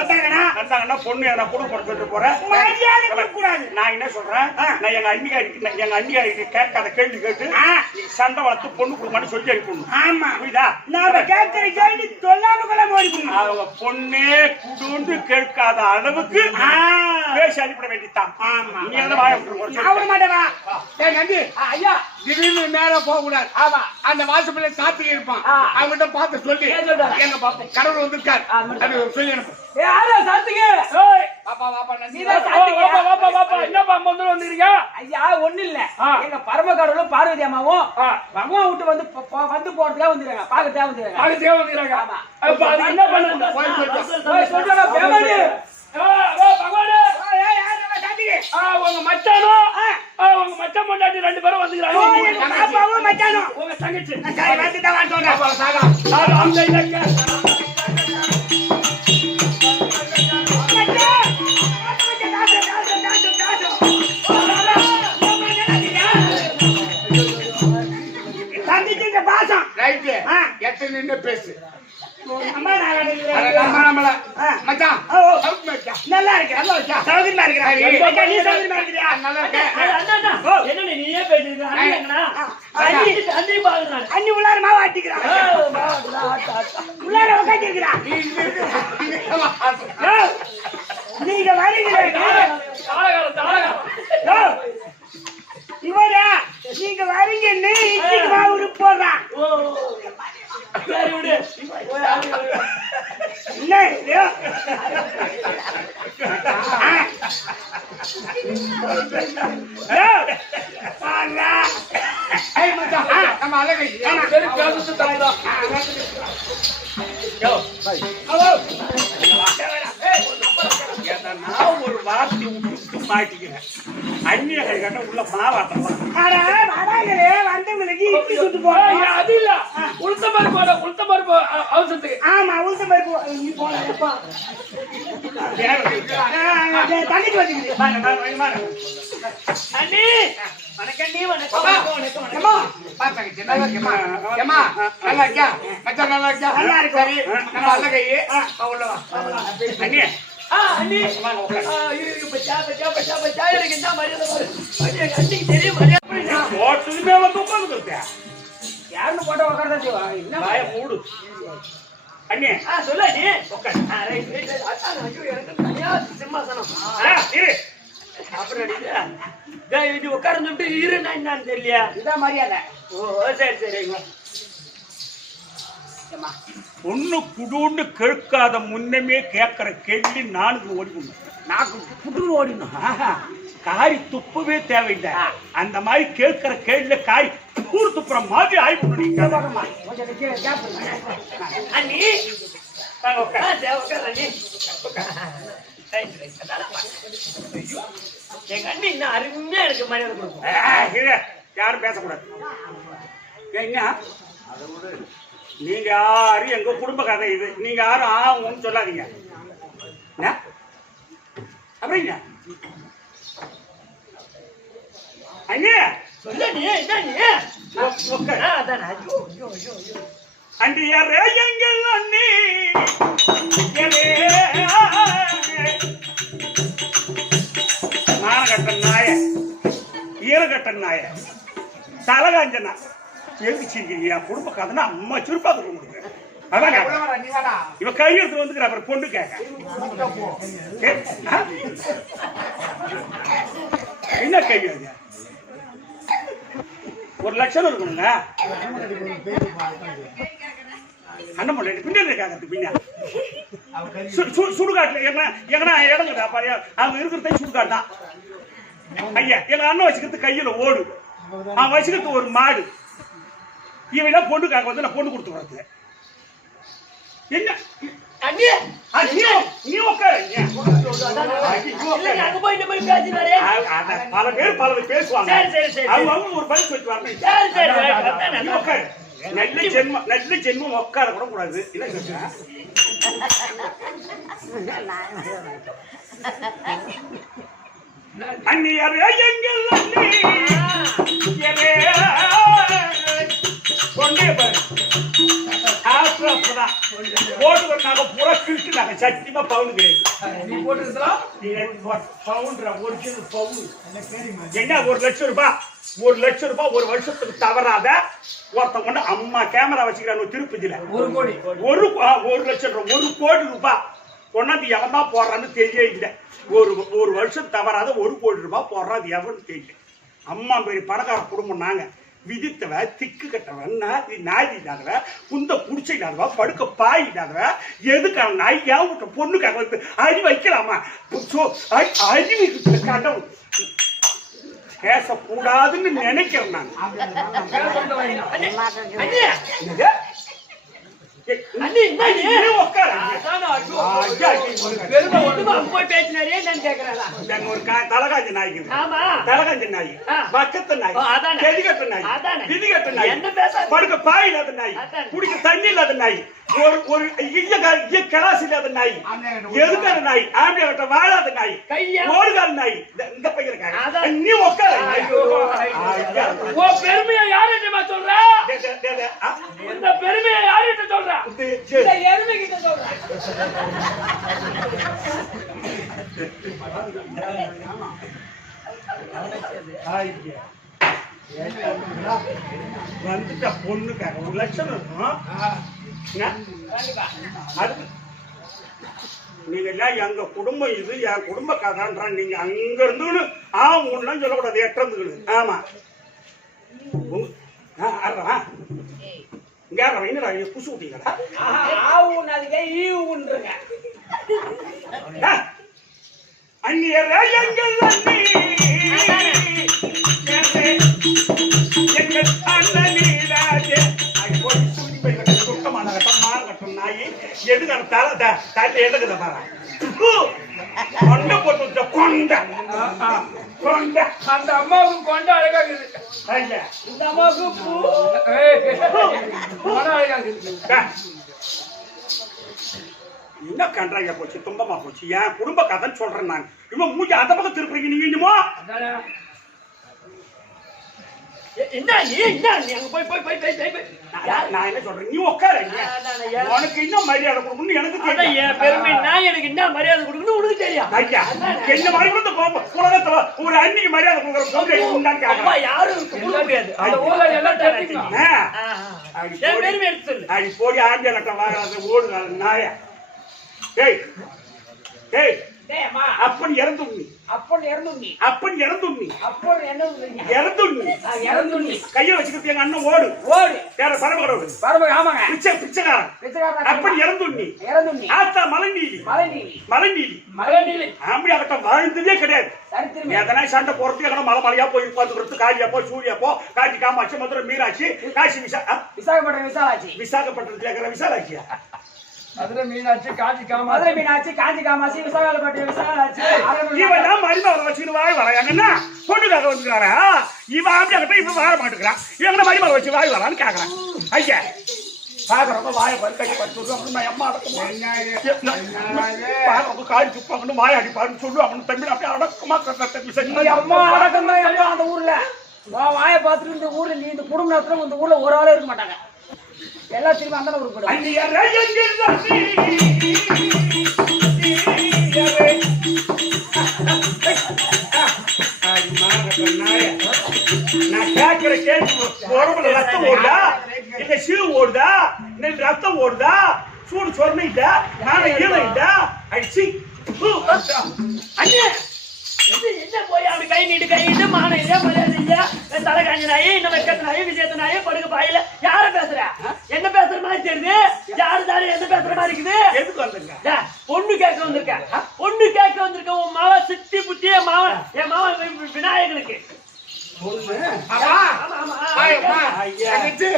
வந்தாங்கன்னா பொண்ணு எதனா கொடுக்க சொல்லிட்டு போறேன். நான் என்ன சொல்றேன்? நான் எங்க அண்ணியாருக்கு கேட்காத கேள்வி கேட்டு சண்டை வளர்த்து பொண்ணு கொடுக்கணும்னு சொல்லி அனுப்பணும். ஆமா புரியுதா? நாம கேட்கிற கேள்வி சொல்லாம கூட அவங்க பொண்ணே குடுன்னு கேட்காத அளவுக்கு பேசி அனுப்பிட வேண்டியதான். ஆமா. நீ என்ன வாயை விட்டு ஒரு நான் விட மாட்டேனா? ஏய் நந்தி ஐயா திடீர்னு மேல போக கூடாது. ஆமா. அந்த வாசப்பள்ள கார்த்திகை இருப்பான். அவங்கிட்ட பார்த்து சொல்லி ஏன் சொல்றாரு? எங்க பாப்போம் கடவுள் வந்திருக்கார். அது சொல்லி அனுப்பு. ஏய் ஆரா சாத்துக்கு. ஏய் பாப்பா பாப்பா நந்தி நீதான் சாத்துக்கு. பாப்பா பாப்பா என்னப்பா முதல்ல வந்திருக்கீங்க? ஐயா ஒண்ணு இல்ல. எங்க பரம கடவுளும் பார்வதி அம்மாவும் பகவான் விட்டு வந்து போறதுக்காக வந்துறாங்க. பாக்கறதுக்காக வந்துறாங்க. அது தேவ வந்திருக்காங்க. ஆமா. அப்ப அது என்ன பண்ணு? போய் சொல்றா பேமாடி. பகவானே உங்க மச்சானோ உங்க மச்சான் பொண்டாட்டி 2 பேரும் வந்துக்கிறாங்க. அப்பாவும் மச்சானும். உங்க தங்கச்சி சரி வந்து தான் சொல்றேன். சாதா அந்த இல்லங்க. தந்திக்கு பாசம். ரைட் எத்தனை நின்னு பேசு. அம்மா நான் நம்மள மச்சான் சவுத் மச்சான் நல்லா இருக்கு. நல்லா இருக்கா? சௌகரியமா இருக்கா? மச்சான் நீ சௌகரியமா இருக்கறியா? நல்லா இருக்கேன். என்ன நீயே பேசிட்டு அண்ணி எங்கடா? அண்ணி பாக்குறான். அண்ணி உள்ளார மாவு ஆட்டிக்கிறான். உள்ளார உட்கார்ந்து இருக்கறா. நீங்க வரீங்க. இவரா நீங்க வரீங்கன்னு இட்லிக்கு மாவு போடுறான். சரி விடு. என்ன இது? நம்ம அழகை பேசுறது தப்புதான். நான் ஒரு வார்த்தை விட்டு மாட்டிக்கிறேன். அந்நிய கை கட்ட உள்ள மாவாட்டம் வந்தவங்களுக்கு இட்லி சுட்டு போடுறாங்க. அது இல்ல உளுத்த பருப்பு அவசரத்துக்கு. ஆமா உளுத்த பருப்பு நீ போனப்பா தண்ணிக்கு வச்சுக்கிட்டு அண்ணி வணக்கண்ணி வணக்கம் வணக்கம். பாத்தாங்க நல்லா இருக்கேம்மா. ஏம்மா நல்லா இருக்கியா? மச்சான் நல்லா இருக்கியா? நல்லா இருக்கு. சரி நம்ம அழகை உள்ள வா. அந்நிய அண்ணி இருக்கு பச்சா பச்சா பச்சா பச்சா எனக்கு என்ன மரியாதை பாரு. அண்ணிக்கு தெரியும் மரியாதை. ஓட்டுமே வந்து உட்காந்துருக்கேன். யாருன்னு போட்டோ உட்கார்ந்தா செய்வா என்ன வாய மூடு. அந்நிய சொல்ல நீ உட்கார். எனக்கு தனியா சிம்மாசனம் இரு. அப்புறம் இது உட்கார்ந்துட்டு இருன்னா என்னன்னு தெரியலையா? இதான் மரியாதை. ஓ சரி சரிங்க. ஒண்ணு குடுன்னு கேட்காத முன்னமே கேட்கிற கேள்வி நானுக்கு ஓடிக்கணும். நாக்கு புட்டு ஓடிணும். காரி துப்பவே தேவையில்லை. அந்த மாதிரி கேட்கிற கேள்வியில காரி ஊர் துப்புற மாதிரி ஆயிப்போம். அண்ணி எங்க அண்ணி இன்னும் அருமையா இருக்கு மரியாதை கொடுக்கும். யாரும் பேசக்கூடாது. ஏங்க நீங்க யாரும் எங்க குடும்ப கதை இது. நீங்க யாரும் ஆகும்னு சொல்லாதீங்க. அப்படிங்க அண்ணே சொல்ல நீ என்ன நீ அண்டியரே எங்கள் அண்ணி மானகட்ட நாய ஈரகட்ட நாய தலகாஞ்சனா எழுதிச்சிருக்கீங்க குடும்ப கதைன்னா அம்மா சுருப்பா கொடுங்க. அதாங்க இவ கையெழுத்து வந்துக்கிற அப்புறம் பொண்ணு கேட்க என்ன கையெழுத்து 1 லட்சம் இருக்கணுங்க. அண்ணன் பண்ண பின்னாடி இருக்காங்க. பின்னா சுடுகாட்டுல எங்கன்னா இடங்குதா பாரு. அவங்க இருக்கிறதே சுடுகாட்டு தான். ஐயா எங்க அண்ணன் வச்சுக்கிறது கையில ஓடு. அவன் வச்சுக்கிறது ஒரு மாடு. இவெல்லாம் பொண்ணுக்காக வந்து நான் பொண்ணு கொடுத்து வரது என்ன நீ உட்காரு. பல பேர் பலது பேசுவாங்க. அவங்க ஒரு பதில் சொல்லிட்டு வரணும். உட்காரு. நல்ல ஜென்மம் உட்கார கூட கூடாது. என்ன சொல்றேன் அண்ணியரே எங்கள் கொண்டே பாரு போட்டு புற கிழிச்சு நாங்க சத்தியமா பவுன் கிடையாது. நீ போட்டுருக்கலாம் பவுன் ஒரிஜினல் பவுன் என்ன 1 லட்சம் ரூபாய் 1 லட்சம் ரூபாய் ஒரு வருஷத்துக்கு தவறாத ஒருத்தன் கொண்டு அம்மா கேமரா வச்சுக்கிறாங்க திருப்பதியில 1 கோடி 1 லட்சம் ரூபாய் 1 கோடி ரூபாய் கொண்டாந்து எவன் தான் போடுறான்னு தெரியவே இல்லை. ஒரு வருஷம் தவறாத 1 கோடி ரூபாய் போடுறோம். அது எவன்னு தெரியும். அம்மா பெரிய பணக்கார குடும்பம் நாங்க. விதித்தவ திக்கு கட்டவன் நாய் இல்லாதவ குந்த குடிச்ச இல்லாதவ படுக்க பாய் இல்லாதவ எதுக்கான நாய் ஏன் விட்ட பொண்ணுக்காக வந்து அடி வைக்கலாமா? அறிவு கடவுள் பேசக்கூடாதுன்னு நினைக்கிறேன் நான். தலகாஞ்சி நாய் தலகாஞ்சி நாய் பக்கத்து நாய் கெதிகட்ட நாய் விதிகட்ட நாய் படுக்க பாய் இல்லாத நாய் குடிக்க தண்ணி இல்லாத நாய் ஒரு கிளாஸ் இல்லாத நாய் எதுக்கான நாய் ஆம்பிய கட்ட வாழாத நாய் ஓடுகால நாய் இந்த பையனுக்காக நீ உட்கார. பெருமையை யாருமா சொல்ற? இந்த பெருமையை யாருகிட்ட சொல்ற? எருமை கிட்ட சொல்ற. வந்துட்டா பொண்ணுக்காக 1 லட்சம் இருக்கும். நீங்க எல்லாம் எங்க குடும்பம் இது என் குடும்ப கதான்றான். நீங்க அங்க இருந்து ஒண்ணும் சொல்லக்கூடாது. எட்டந்துக்கணும். ஆமா குசு விட்டீங்களா? அந்நியர் எதுக்கான தலை தலை எதுக்குத பாரு கொண்ட போட்டு கொண்ட கொண்ட அந்த அம்மாவுக்கு கொண்ட அழகாகுது. இந்த அம்மாவுக்கு என்ன கன்றாங்க போச்சு துன்பமா போச்சு. என் குடும்ப கதைன்னு சொல்றேன் நான். இவன் மூஞ்சி அந்த பக்கம் திருப்பீங்க நீங்க இன்னுமோ நான் என்ன சொல்றேன் நீ உட்கார. உனக்கு இன்னும் மரியாதை கொடுக்கணும் எனக்கு தெரியும். பெருமைன்னா எனக்கு என்ன மரியாதை கொடுக்கணும் உனக்கு தெரியும். என்ன மாதிரி உலகத்துல ஒரு அன்னைக்கு மரியாதை கொடுக்குற யாரும் முடியாது. அடி போடி ஆண்டிய லட்டம் வாங்காத ஓடுகால நாய. ஏய் ஏய் அப்பன் இறந்துண்ணி அப்பன் இறந்துண்ணி அப்பன் இறந்துண்ணி அப்பன் இறந்துண்ணி கையை வச்சுக்கிட்டு எங்க அண்ணன் ஓடு ஓடு வேற பரம கடவுள் பரம ஆமாங்க பிச்சைக்காரன் அப்பன் இறந்துண்ணி ஆத்தா மலைநீலி ஆம்பியாகட்டம் வாழ்ந்ததே கிடையாது. எதனா சண்டை போறது எங்கன்னா மலையா போய் உட்காந்துக்கிறது காளியா போ சூரியா போ காட்சி காமாட்சி மதுரை மீனாட்சி காசி விசாகப்பட்டினத்துல இருக்கிற விசாலாட்சியா மதுரை மீனாட்சி காஞ்சி காமாசி விசாகப்பட்டினம் விசாலாட்சி இவன் மருமகளை வச்சுக்கிட்டு வாய் வராங்கன்னா பொண்ணுக்காக வந்துக்கிறாரா? இவன் ஆம்பியாகட்டம் இவன் வாழ மாட்டேங்கிறான். இவங்க மருமகளை வச்சு வாய் வரான்னு கேக்குறான். ஐயா பாக்குறப்ப வாயை கட்டி பட்டு அம்மா காய் துப்பாங்கன்னு வாய் அடிப்பாருன்னு சொல்லுவாங்கன்னு தம்பி அப்படியே அடக்கமா அம்மா அடக்கம் தான் அந்த ஊர்ல வாயை பார்த்துட்டு இந்த ஊர்ல நீ இந்த குடும்ப நேரத்துல இந்த ஊர்ல ஒரு ஆளே இருக்க மாட்டாங்க. எல்லாம் திரும்ப அந்த ஊருக்கு நான் கேட்கிற கேள்வி உடம்புல ரத்தம் ஓடுதா இல்ல சீவு ஓடுதா இல்ல ரத்தம் ஓடுதா சூடு சொன்னிட்டா நானே ஈழைட்டா அடிச்சு அண்ணே என்ன போய் அவனு கை நீட்டு கை இது மானம் இல்லையா மரியாதை இல்லையா தலை காஞ்ச நாயே இன்னும் வெக்கத்து நாயே விஜயத்து நாயே படுக்க பாயில யார பேசுற என்ன பேசுற மாதிரி தெரியுது. யாரு தானே என்ன பேசுற மாதிரி இருக்குது. எதுக்கு வந்திருக்க? பொண்ணு கேட்க வந்திருக்க உன் மாவ சித்தி புத்தி என் மாவ விநாயகனுக்கு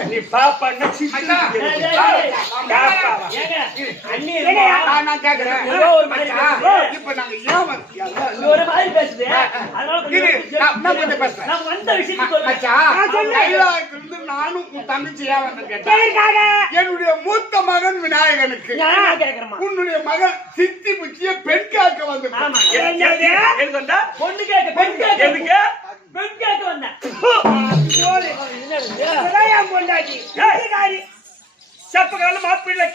நீ பாப்பா ஒரு மாதிரி பேசுது. நானும் தங்கச்சி என்னுடைய மூத்த மகன் விநாயகனுக்கு உன்னுடைய மகன் சித்தி புச்சிய பெண் கேட்க வந்து பொண்ணு கேட்க பெண் கேட்க வந்தேன். செப்பகால மாப்பிள்ளை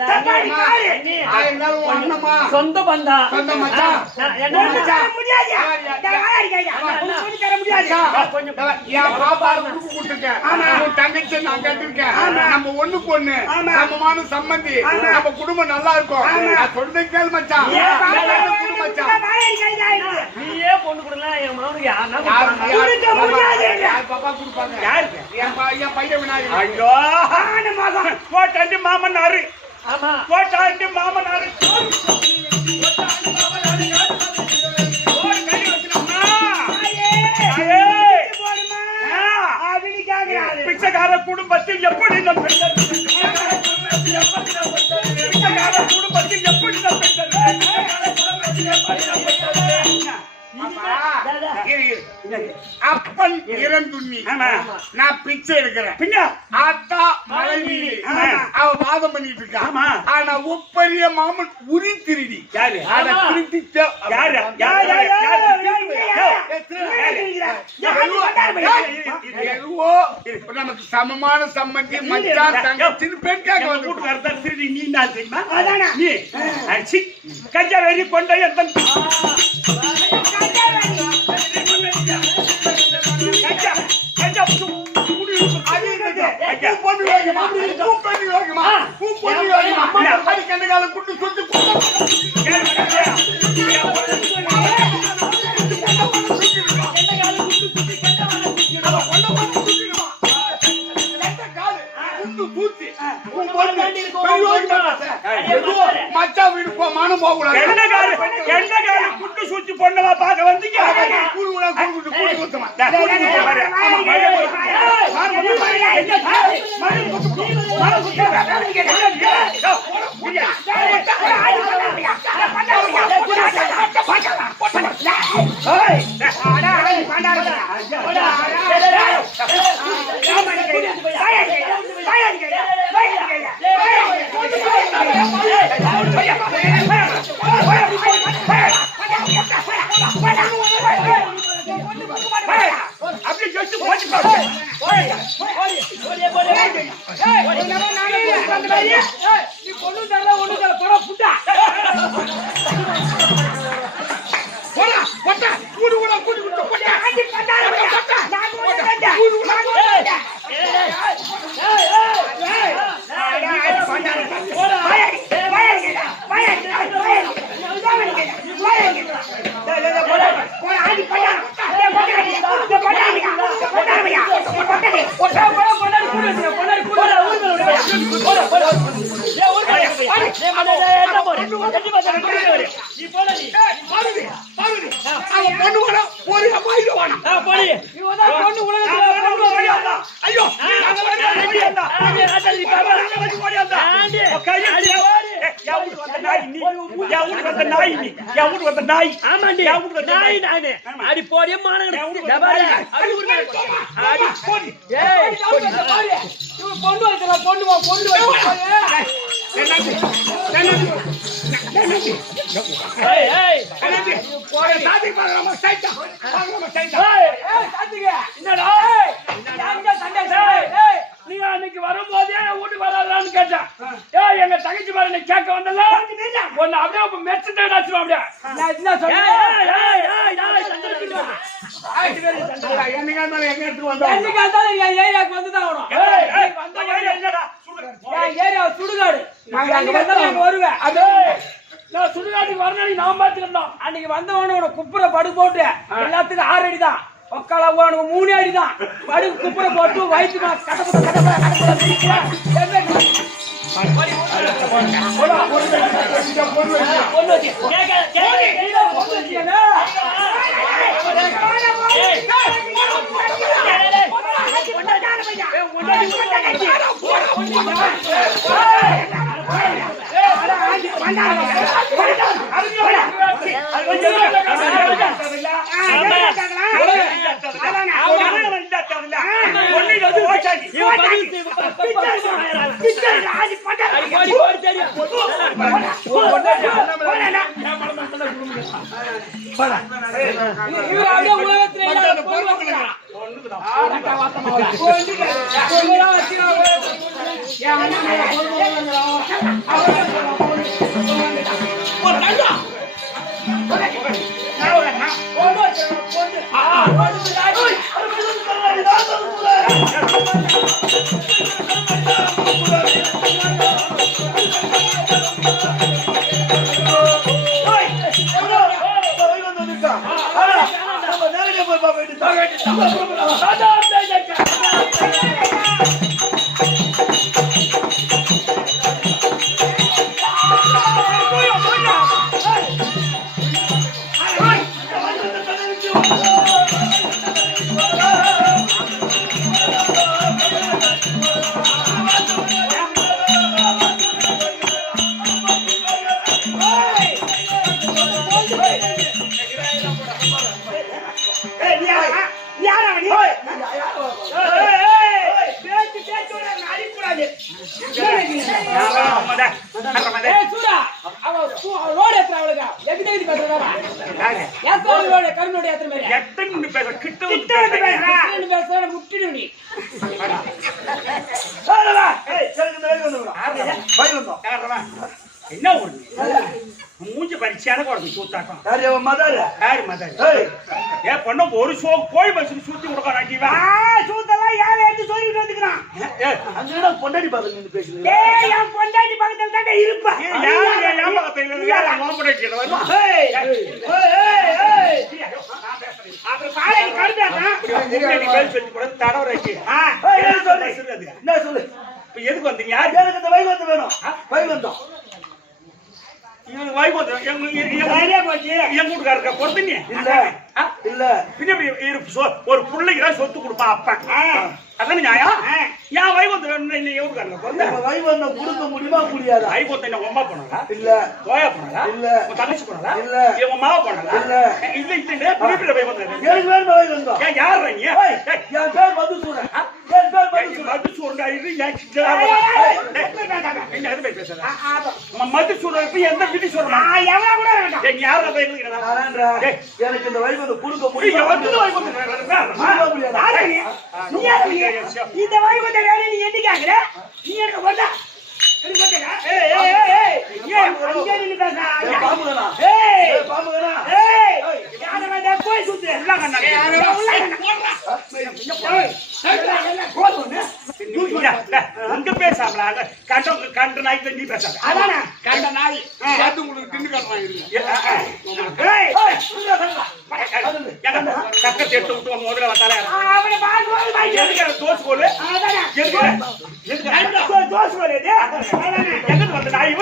இருந்தாலும் உன் அண்ணம்மா. சொந்த பந்தா சொந்த மச்சான். என்ன முடியாது கொஞ்சம் என் பாப்பா உடுப்பு கொடுத்திருக்கேன். உன் தங்கச்சி நான் கட்டிருக்கேன். நம்ம ஒண்ணுக்கு ஒண்ணு சமமான சம்பந்தி. நம்ம குடும்பம் நல்லா இருக்கும். நான் சொல்றதை கேளு மச்சான். குடு மச்சான். நீயே பொண்ணு கொடுக்கலாம் என் மாமனுக்கு யாருன்னா யார் பாப்பா கொடுப்பாங்க? யாருக்கு? என் பையன் விநாயகர். ஐயோ போட்டாண்டி மாமனாரு ஆமா போட்டாண்டி மாமனாரு பிச்சைக்கார குடும்பத்தில் எப்படி நான் பெற்றது? பிச்சைக்கார குடும்பத்தில் எப்படி நான் பெற்றது? அப்பன் இறந்துண்ணி. ஆமா. நான் பிச்சை எடுக்கிறேன். பின்ன ஆத்தா மழை நீர். அவ வாதம் பண்ணிட்டு இருக்கா. ஆமா. ஆனா ஒப்பரிய மாமன் உரி திருடி. யாரு? அதை திருடி யாரு? நமக்கு சமமான சம்பந்தி மச்சான் தங்கச்சின்னு பெண் கேட்க வந்து கூட்டுக்காரத்தான் திருடி நீ தான் தெரியுமா? நீ அடிச்சு கஞ்சா வெறி கொண்ட எந்த மச்சா வீடு போ மானம் போக கூடாது. என்ன கால குட்டு சூச்சி பொண்ணவா பார்க்க வந்தீங்க? அடி போடிய மாநகர நீங்க அன்னைக்கு வரும்போதே வீட்டுக்கு வராதான்னு கேட்டேன். எங்க தங்கச்சி பாரு கேட்க வந்தல ஒன்னு அப்படியே மெச்சுட்டே அப்படியே சுடுகாடு வருவேன். நான் சுடுகாட்டுக்கு வரணும் நான் பாத்துக்கிட்டோம். அன்னைக்கு வந்தவன குப்புற படு போட்டு எல்லாத்துக்கும் 6 அடி தான் ஒக்கால 3 அடி தான் படு குப்புற போட்டு வயிற்று ஒண்ணுக்குதான். என்ன ஒரு மூஞ்சி பரிச்சியான குழந்தை சூத்தாட்டம். ஏன் பொண்ணு ஒரு கோழி பஸ் சுத்தி கொடுக்க சூத்தெல்லாம் யாரை எடுத்து சொல்லிட்டு வந்துக்கிறான். பொண்டாடி பக்கத்துல பேசுறேன். என் பொண்டாடி பக்கத்துல தான் இருப்பா. அப்புறம் பாலைக்கு என்ன சொல்லு. இப்ப எதுக்கு வந்தீங்க? எனக்கு இந்த வைகுந்தம் வேணும். வைகுந்தம் இவனுக்கு வைகுந்தம் எங்க வீட்டுக்காரருக்கா பொறுத்துங்க இல்ல இல்ல ஒரு பிள்ளைக்கு தான் சொத்து கொடுப்பான் அப்ப. அதான நியாயம். ஏன் வைகுந்தம் வைகுந்தம் கொடுக்க முடியுமா முடியாது? வைகுந்தம் என்ன உமா போனாரா? இல்ல. கோயா போனாரா? இல்ல. தங்கச்சி போனாரா? இல்ல. உன் மாவ போனாரா? இல்ல. இல்ல இல்ல புரியுது வைகுந்தம். எனக்கு வேணும் வைகுந்தம். ஏன் யார் நீ? என் பேர் மதுசூரன். என் பேர் மதுசூரன். மதுசூரன் எந்த விதி சொல்றா? எனக்கு இந்த வைகுந்தம் கொடுக்க முடியும். இந்த வைகுந்த வேலை நீ என்ன கேக்குற? நீ எனக்கு வந்தா பேசாமல கண்ட நாய் நீ பேசாத. கண்ட நாய் உங்களுக்கு தின்னு சக்கத்தை எடுத்து விட்டு முதல்ல வந்தாலே தோசை கோலு தோசை கோலு எங்க வந்து நாய்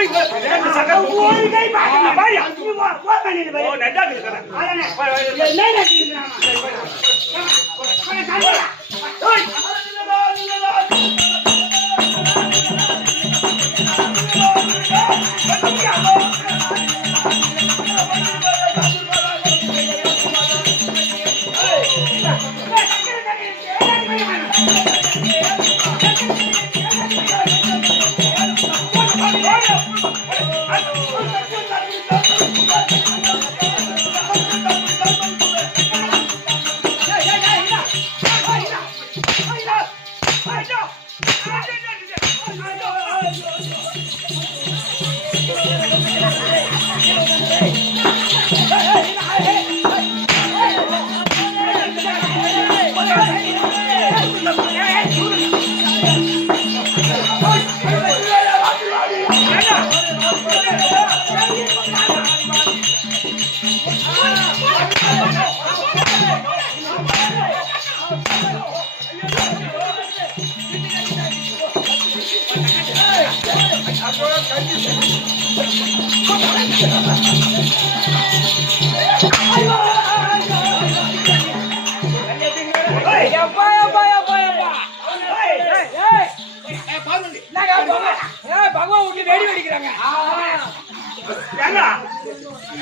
பகவான் வீட்டுல வெடி வெடிக்கிறாங்க.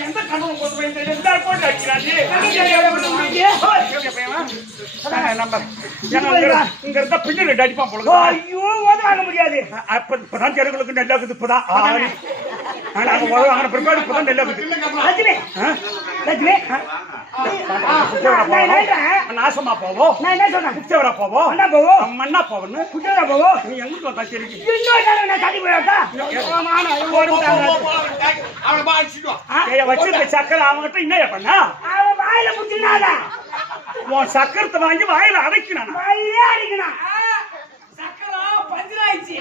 எந்த கணவன் கொண்டு போய் போட்டு அடிக்கிறாங்க. இங்க இருந்தா பின்னாடி அடிப்பான் போல. ஐயோ வாங்க முடியாது. அப்ப இப்பதான் ஜனங்களுக்கு நல்லா இருக்குது. இப்பதான் நாங்க முதல்ல வாங்கின பிற்பாடு இப்பதான் நெல்லை பத்தி லட்சுமி லட்சுமி நாசமா போவோம் நான் என்ன சொன்னேன் குச்சவரா போவோம் அண்ணா போவோம் மண்ணா போவன்னு குட்டரா போவோம் நீ எங்கிட்டு வந்தா சரி இன்னொரு நான் தள்ளி போயாட்டா வச்சிருக்க சக்கரை அவங்ககிட்ட என்ன பண்ணா அவன் வாயில புடிச்சினாதா உன் சக்கரத்தை வாங்கி வாயில அடைக்கணும் வாயிலே அடிக்கணும் சக்கரா பஞ்சராயிச்சு.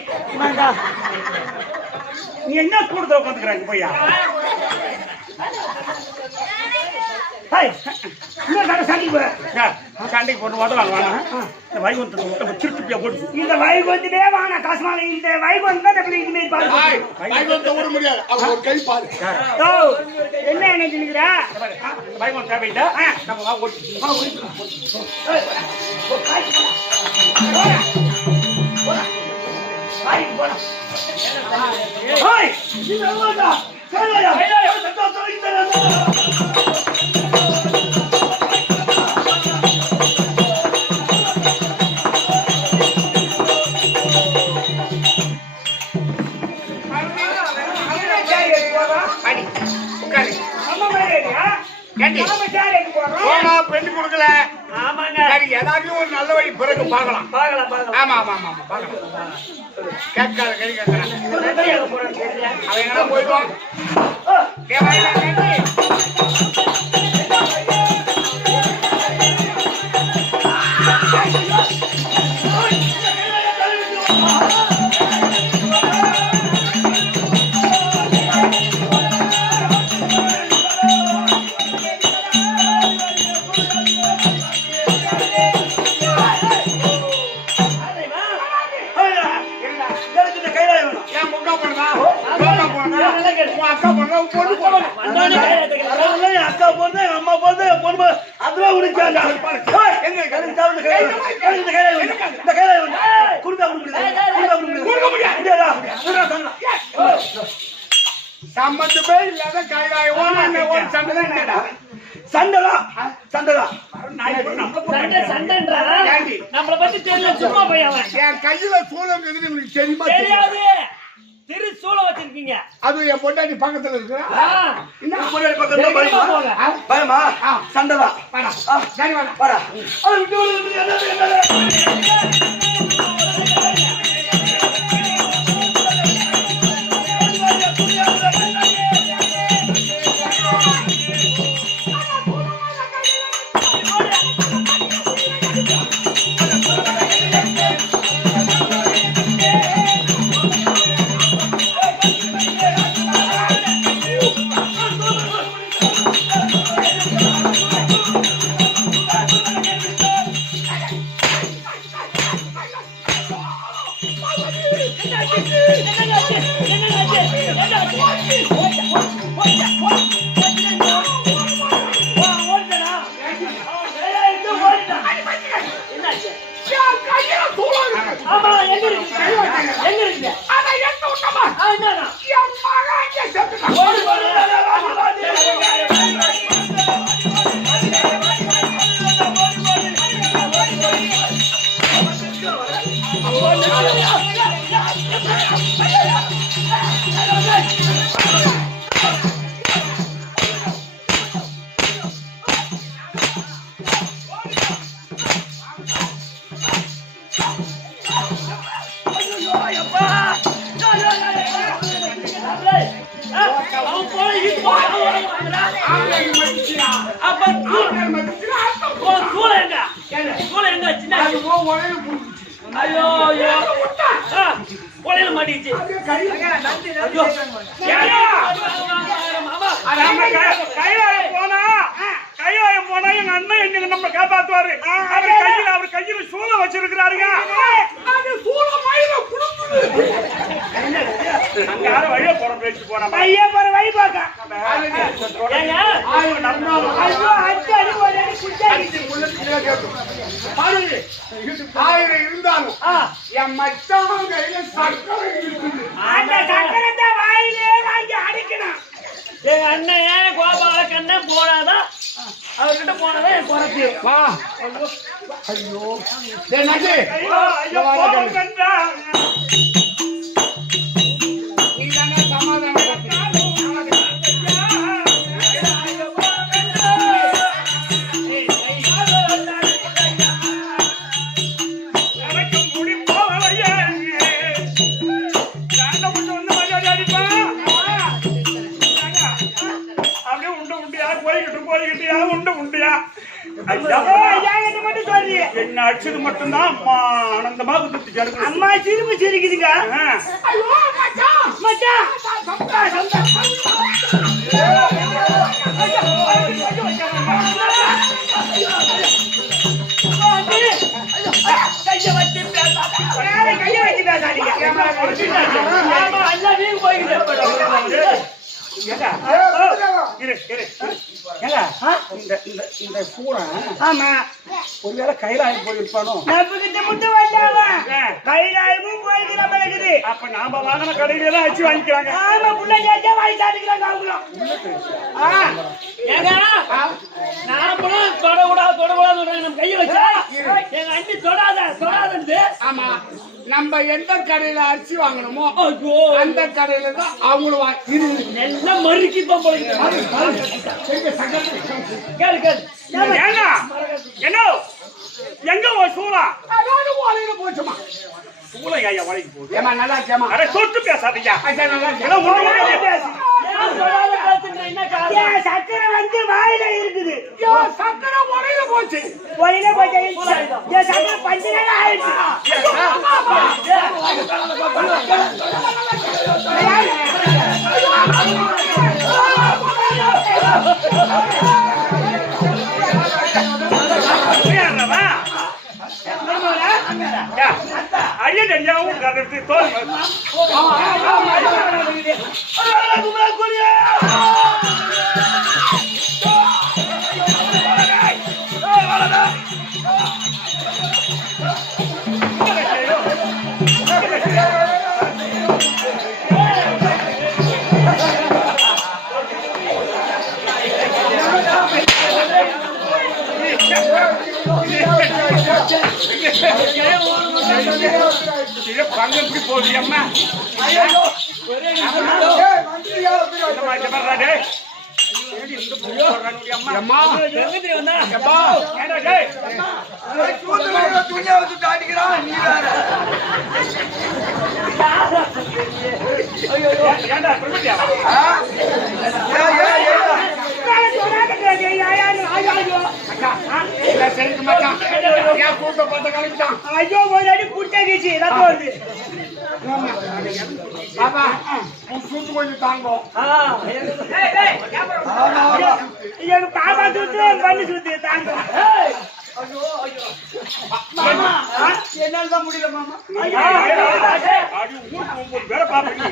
நீ என்ன கூடுதல் உட்காந்துக்கிறாங்க போய்யா இன்னொரு கடை சண்டைக்கு போய் சண்டைக்கு போட்டு உதவாங்க வேணாம் இந்த வைகுந்தத்தை திருப்பியா போட்டு இந்த வைகுந்தே வாங்க காசுமால இந்த வைகுந்தம் தான் எப்படி இதுமாரி பாரு முடியாது அவர் ஒரு கை பாரு என்ன நினைச்சுக்கிற வைகுந்தம் தேவையில்லை நம்ம வா ஓட்டு பெண்ணு கொடுக்கல ஏதாவது ஒரு நல்ல வழி பிறகு பார்க்கலாம் ஆமா ஆமா ஆமா பார்க்கலாம் கேட்காத கை கேட்கறேன் அவன் எங்கன்னா போயிடுவான் அக்கா போறது அம்மா போறது பொண்ணு அதுதான் உனக்கு சம்பந்தமே இல்லாத கைலாயம் சண்டைதான் நம்மளை பத்தி தெரியல சும்மா போய் அவன் என் கையில சூழல் எனக்கு தெரியுமா தெரியாது திரு சூழ வச்சிருக்கீங்க அது என் பொண்டாட்டி பக்கத்துல இருக்கு பயமா சண்டதா சரி வாடா வாடா ஆமா எங்க இருக்கு எங்க இருக்கு அத எடுத்து விட்டமா என்னன்னா என் மகன் செத்துட்டான் அவன் போல அப்ப சூழ எங்க சூழ எங்க சின்ன ஐயோ ஐயோ கொலையில மாட்டிச்சு கையாயம் போனா எங்க அண்ணன் எங்க நம்ம காப்பாத்துவாரு அவர் கையில சூழ வச்சிருக்கிறாருங்க அங்க யாரும் வழியா போற பேச்சு போன ஐயா போற வழி பார்க்க ஆயிரம் இருந்தாலும் என் மச்சான் கையில சக்கரை இருக்குது அந்த சக்கரத்தை வாயிலே வாங்கி அடிக்கணும் எங்க அண்ணன் கோபால கண்ணன் போனாதான் அவர்கிட்ட போனதான் என் குறைச்சி வா ஐயோ டேய் நஜி நீ தானே சமாதானம் எப்படி சொல்றீங்க? என்ன அடிச்சது மட்டும்தான் அம்மா ஆனந்தமா குடுத்து ஜருக்கு. அம்மா சிரிப்பு சிரிக்குதுங்க. ஐயோ மச்சான் மச்சான் கைய வச்சு பேசாதீங்க. இந்த சூரன் ஆமா ஒருவேளை கைலாயம் போயிருப்பானோ? நம்பிக்கிட்ட முட்டு வந்தாவா கைலாயமும் போயிட்டு நம்மளுக்குது. அப்ப நாம வாங்கின கடையில தான் வச்சு வாங்கிக்கிறாங்க. ஆமா புள்ள கேட்டே வாங்கி சாப்பிட்டுக்கிறாங்க அவங்களும். ஏங்க நாமளும் தொடக்கூடாது நம்ம கையை வச்சா எங்க அண்ணி தொடாதன்னு. ஆமா நம்ம எந்த கடையில அரிசி வாங்கணுமோ அந்த கடையில தான் அவங்களும் வாங்கி எல்லாம் மறுக்கி கேளு கேளு. ஏங்க என்ன எங்க ஒரு சூறா போச்சுமா சூளை ஐயா வளைக்கு போகுது. ஏமா நல்லா இருக்கேமா? அரை சொட்டு பேசாதீங்க. நல்லா ஏதோ ஒண்ணு பேசு. சக்கரை வந்து வாயில இருக்குது. சக்கரை உடையில போச்சு. போயில போச்சு. சக்கரை பஞ்சனால ஆயிடுச்சு. ஐயன் ஐயாவும் கருத்து தோல் பங்கு போகுது அம்மா. ஐயோ ஒரு அடி குட்டகிச்சு வருது. சூத்து கொஞ்சம் தாங்கும். எனக்கு பாப்பா சுத்து பண்ணி சுத்து தாங்க. என்னால்தான் முடியல மாமா. வேற பாப்பீங்க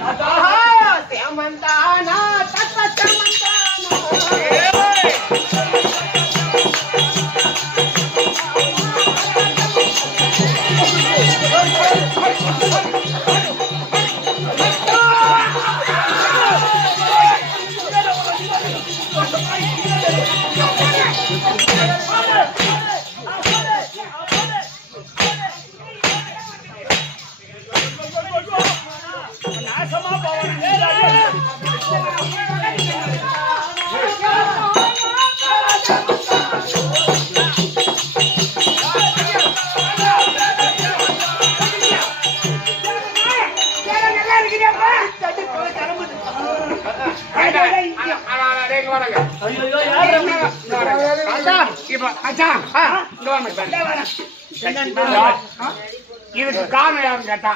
இதுக்கு காரணம் யாருன்னு கேட்டா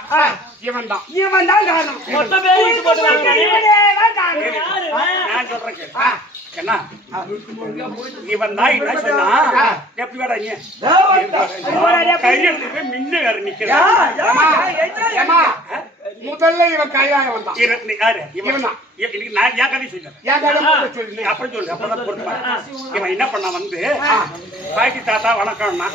இவன் தான். இவன் தான் காரணம். மொத்த பேர் நான் சொல்றேன் என்ன இவன் தான் என்ன சொன்னா எப்படி வேடா நீ கையெழுத்து மின்னு வேற நிக்கிறான். முதல்ல இவன் கையாய வந்தான். யாரு இவன் தான். நான் என் கதை சொல்றேன். அப்படி சொல்லு அப்பதான் பொறுப்பாரு. இவன் என்ன பண்ண வந்து பாக்கி தாத்தா வணக்கம்னா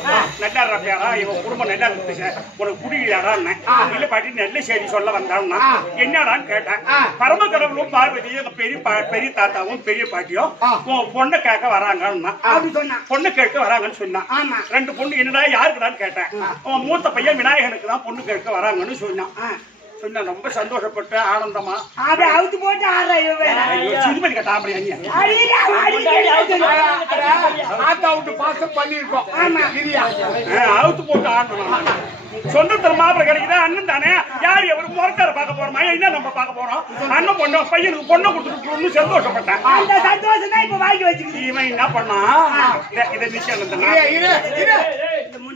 நல்லா இருப்பியாடா இவன் குடும்பம் நல்லா இருந்துச்சு உனக்கு குடிக்கிறாடான்னு இல்ல பாட்டி நல்ல செய்தி சொல்ல வந்தான்னா என்னடான்னு கேட்டேன். பரம கடவுளும் பார்வதியும் பெரிய தாத்தாவும் பெரிய பாட்டியும் பொண்ணை கேட்க வராங்கன்னா பொண்ணு கேட்க வராங்கன்னு சொன்னான். ஆமா 2 பொண்ணு என்னடா யாருக்குடான்னு கேட்டேன். மூத்த பையன் விநாயகனுக்கு தான் பொண்ணு கேட்க வராங்கன்னு சொன்னான். ரொம்ப சந்தோஷப்பட்டு ஆனந்தமா அவுத்து போட்டு சிறுமதி கட்டாமடி பாசம் பண்ணிருக்கோம். அவுத்து போட்டு ஆடணும். சொந்தத்துல மாப்பிள்ள கிடைக்குதா அண்ணன் தானே யாரு எவரு முறக்கார பார்க்க போறோமா என்ன நம்ம பார்க்க போறோம். அண்ணன் பொண்ணு பையனுக்கு பொண்ணை கொடுத்துட்டு சந்தோஷப்பட்டேன். அந்த சந்தோஷம் தான் இப்ப வாங்கி வச்சுக்கிட்டு இவன் என்ன பண்ணா இதை நிக்க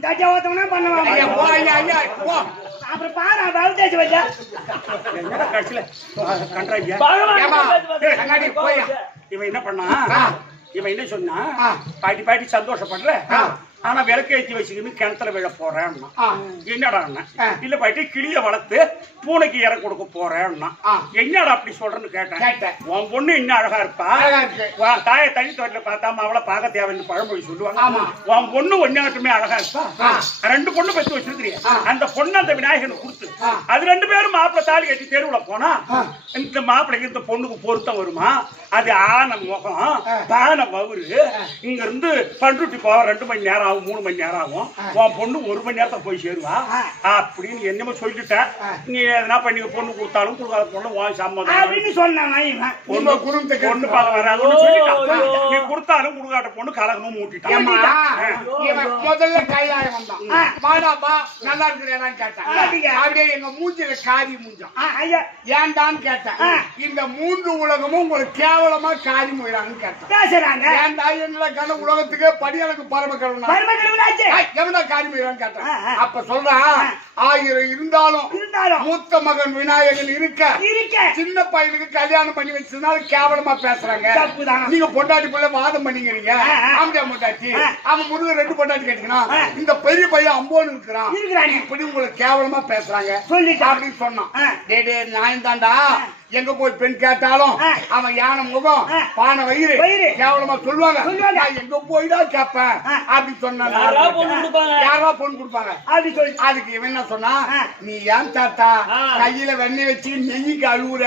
கஜா ஓத்தவனா பண்ணுவான் ஐயா போ ஐயா ஐயா போ அப்புறம் பாரு வவுதேச்சு வச்சா என்னடா கட்சியில கண்டாங்க ஏமா கண்ணாடி போயா இவன் என்ன பண்ணா இவன் என்ன சொன்னா பாட்டி பாட்டி சந்தோஷப்படுற ஆனா விளக்கு ஏற்றி வச்சுக்கின்னு கிணத்துல விழ போறேன்னா என்னடா இல்ல பாட்டி கிளிய வளர்த்து பூனைக்கு இற கொடுக்க போறேன்னா என்னடா அப்படி சொல்றேன்னு கேட்டேன் உன் பொண்ணு இன்னும் அழகா இருப்பா உன் தாயை தனி தோட்டல பார்த்தாம அவளை பார்க்க தேவைன்னு பழமொழி சொல்லுவாங்க உன் பொண்ணு ஒன்னாட்டுமே அழகா இருப்பா 2 பொண்ணு பெற்று வச்சிருக்கிறீங்க அந்த பொண்ணு அந்த விநாயகனுக்கு கொடுத்து அது 2 பேரும் மாப்பிள்ளை தாலி கட்டி தெருவுல போனா இந்த மாப்பிள்ளைக்கு இந்த பொண்ணுக்கு பொருத்தம் வருமா அது ஆன முகம் பான மவுரு இங்க இருந்து பண்ருட்டி போக 2 மணி நேரம் ஆகும் 3 மணி நேரம் ஆகும் உன் பொண்ணு 1 மணி நேரத்தை போய் சேருவா அப்படின்னு என்னமோ சொல்லிட்ட நீ எதனா பண்ணி பொண்ணு கொடுத்தாலும் கொடுக்காத பொண்ணு உன் சம்மதம் அப்படின்னு சொன்னான் பொண்ணு பார்க்க வராதுன்னு சொல்லிட்டான் நீ கொடுத்தாலும் கொடுக்காட்ட பொண்ணு கலகமும் மூட்டிட்டான் முதல்ல கையாய வந்தான் வாடாப்பா நல்லா இருக்கிறேன்னு கேட்டேன் அப்படியே எங்க மூஞ்சில காரி மூஞ்சான் ஏன்டான்னு கேட்டேன் இந்த 3 உலகமும் உங்களுக்கு கேவலமா காரி மூயிறாங்கன்னு கேட்டேன் பேசுறாங்க ஏன்டா எங்களை கண்ண உலகத்துக்கு படியாளுக்கு பரம கருணா எவனா காரி மூயிறான்னு கேட்டேன் அப்ப சொல்றான் 1000 இருந்தாலும் மூத்த மகன் விநாயகன் இருக்க சின்ன பையனுக்கு கல்யாணம் பண்ணி வச்சதுனால கேவலமா பேசுறாங்க நீங்க பொண்டாட்டி பிள்ளை வாதம் பண்ணிக்கிறீங்க ஆம்பியா பொண்டாட்டி அவன் முருகன் 2 பொண்டாட்டி கேட்டீங்கன்னா இந்த பெரிய பையன் அம்போன்னு இருக்கிறான் இப்படி உங்களை கேவலமா பேசுறாங்க சொல்லிட்டு அப்படின்னு சொன்னான் டே நியாயம் தாண்டா எங்க போய் பெண் கேட்டாலும் அவன் யானை முகம் பானை வயிறு கேவலமா சொல்லுவாங்க நான் எங்க போய்தான் கேட்பேன் அப்படி சொன்ன யாரா பொண்ணு கொடுப்பாங்க அப்படி சொல்லி அதுக்கு இவன் என்ன சொன்னா நீ ஏன் தாத்தா கையில வெண்ணெய் வச்சு நெய்யிக்கு அழுவுற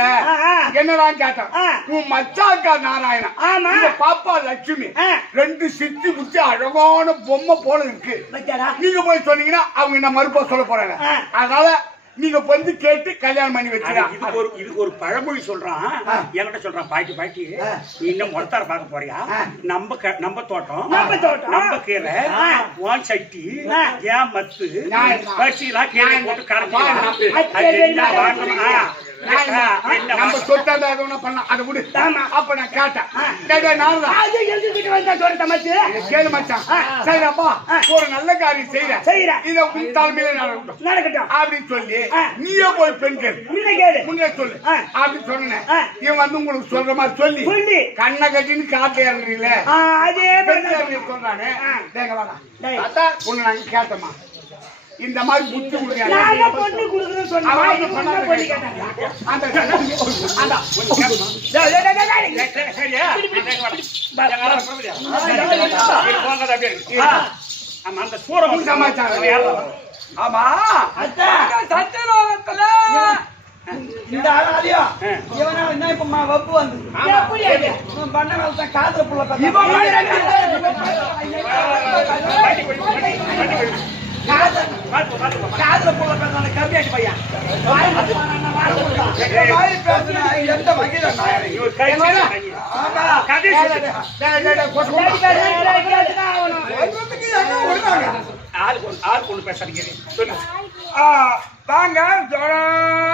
என்னதான் கேட்டான் உன் மச்சாக்கா நாராயணன் பாப்பா லட்சுமி 2 சித்தி குச்சி அழகான பொம்மை போல இருக்கு நீங்க போய் சொன்னீங்கன்னா அவங்க என்ன மறுப்பா சொல்ல போறாங்க அதனால நீங்க வந்து கேட்டு கல்யாணம் பண்ணி வச்சிருக்காங்க இதுக்கு ஒரு பழமொழி சொல்றான் என்கிட்ட சொல்றான் பாட்டி நீ இன்னும் முளத்தார பார்க்க போறியா நம்ம தோட்டம் நம்ம கீரை வான் சட்டி ஏன் மத்து பரிசீலாம் கீரை போட்டு கரைச்சி நம்ம சொத்தாத பண்ண அதை விடு அப்ப நான் கேட்டேன் கேளு மச்சான் சரி அப்பா ஒரு நல்ல காரியம் செய்யறேன் இதை உன் தலைமையில நடக்கட்டும் அப்படின்னு சொல்லி நீயே போய் பெண் கேளு முன்னே சொல்லு அப்படின்னு சொன்னேன் இவன் வந்து உங்களுக்கு சொல்ற மாதிரி சொல்லி கண்ணை கட்டின்னு காட்டு இறங்குறீங்களே அதே சொல்றானே ஒண்ணு நாங்க கேட்டோமா இந்த மாதிரி புத்தி அந்த சூரம் சமாச்சாரம் ஆமா சத்தியலோகத்துல இந்த ஆளாலியா இவனா என்ன இப்ப வப்பு வந்து பண்ண தான் காதல புள்ள காதல புள்ள கம்மியாச்சு பையன் எந்த வகையில ஆள் கொண்டு பேசுறீங்க வாங்க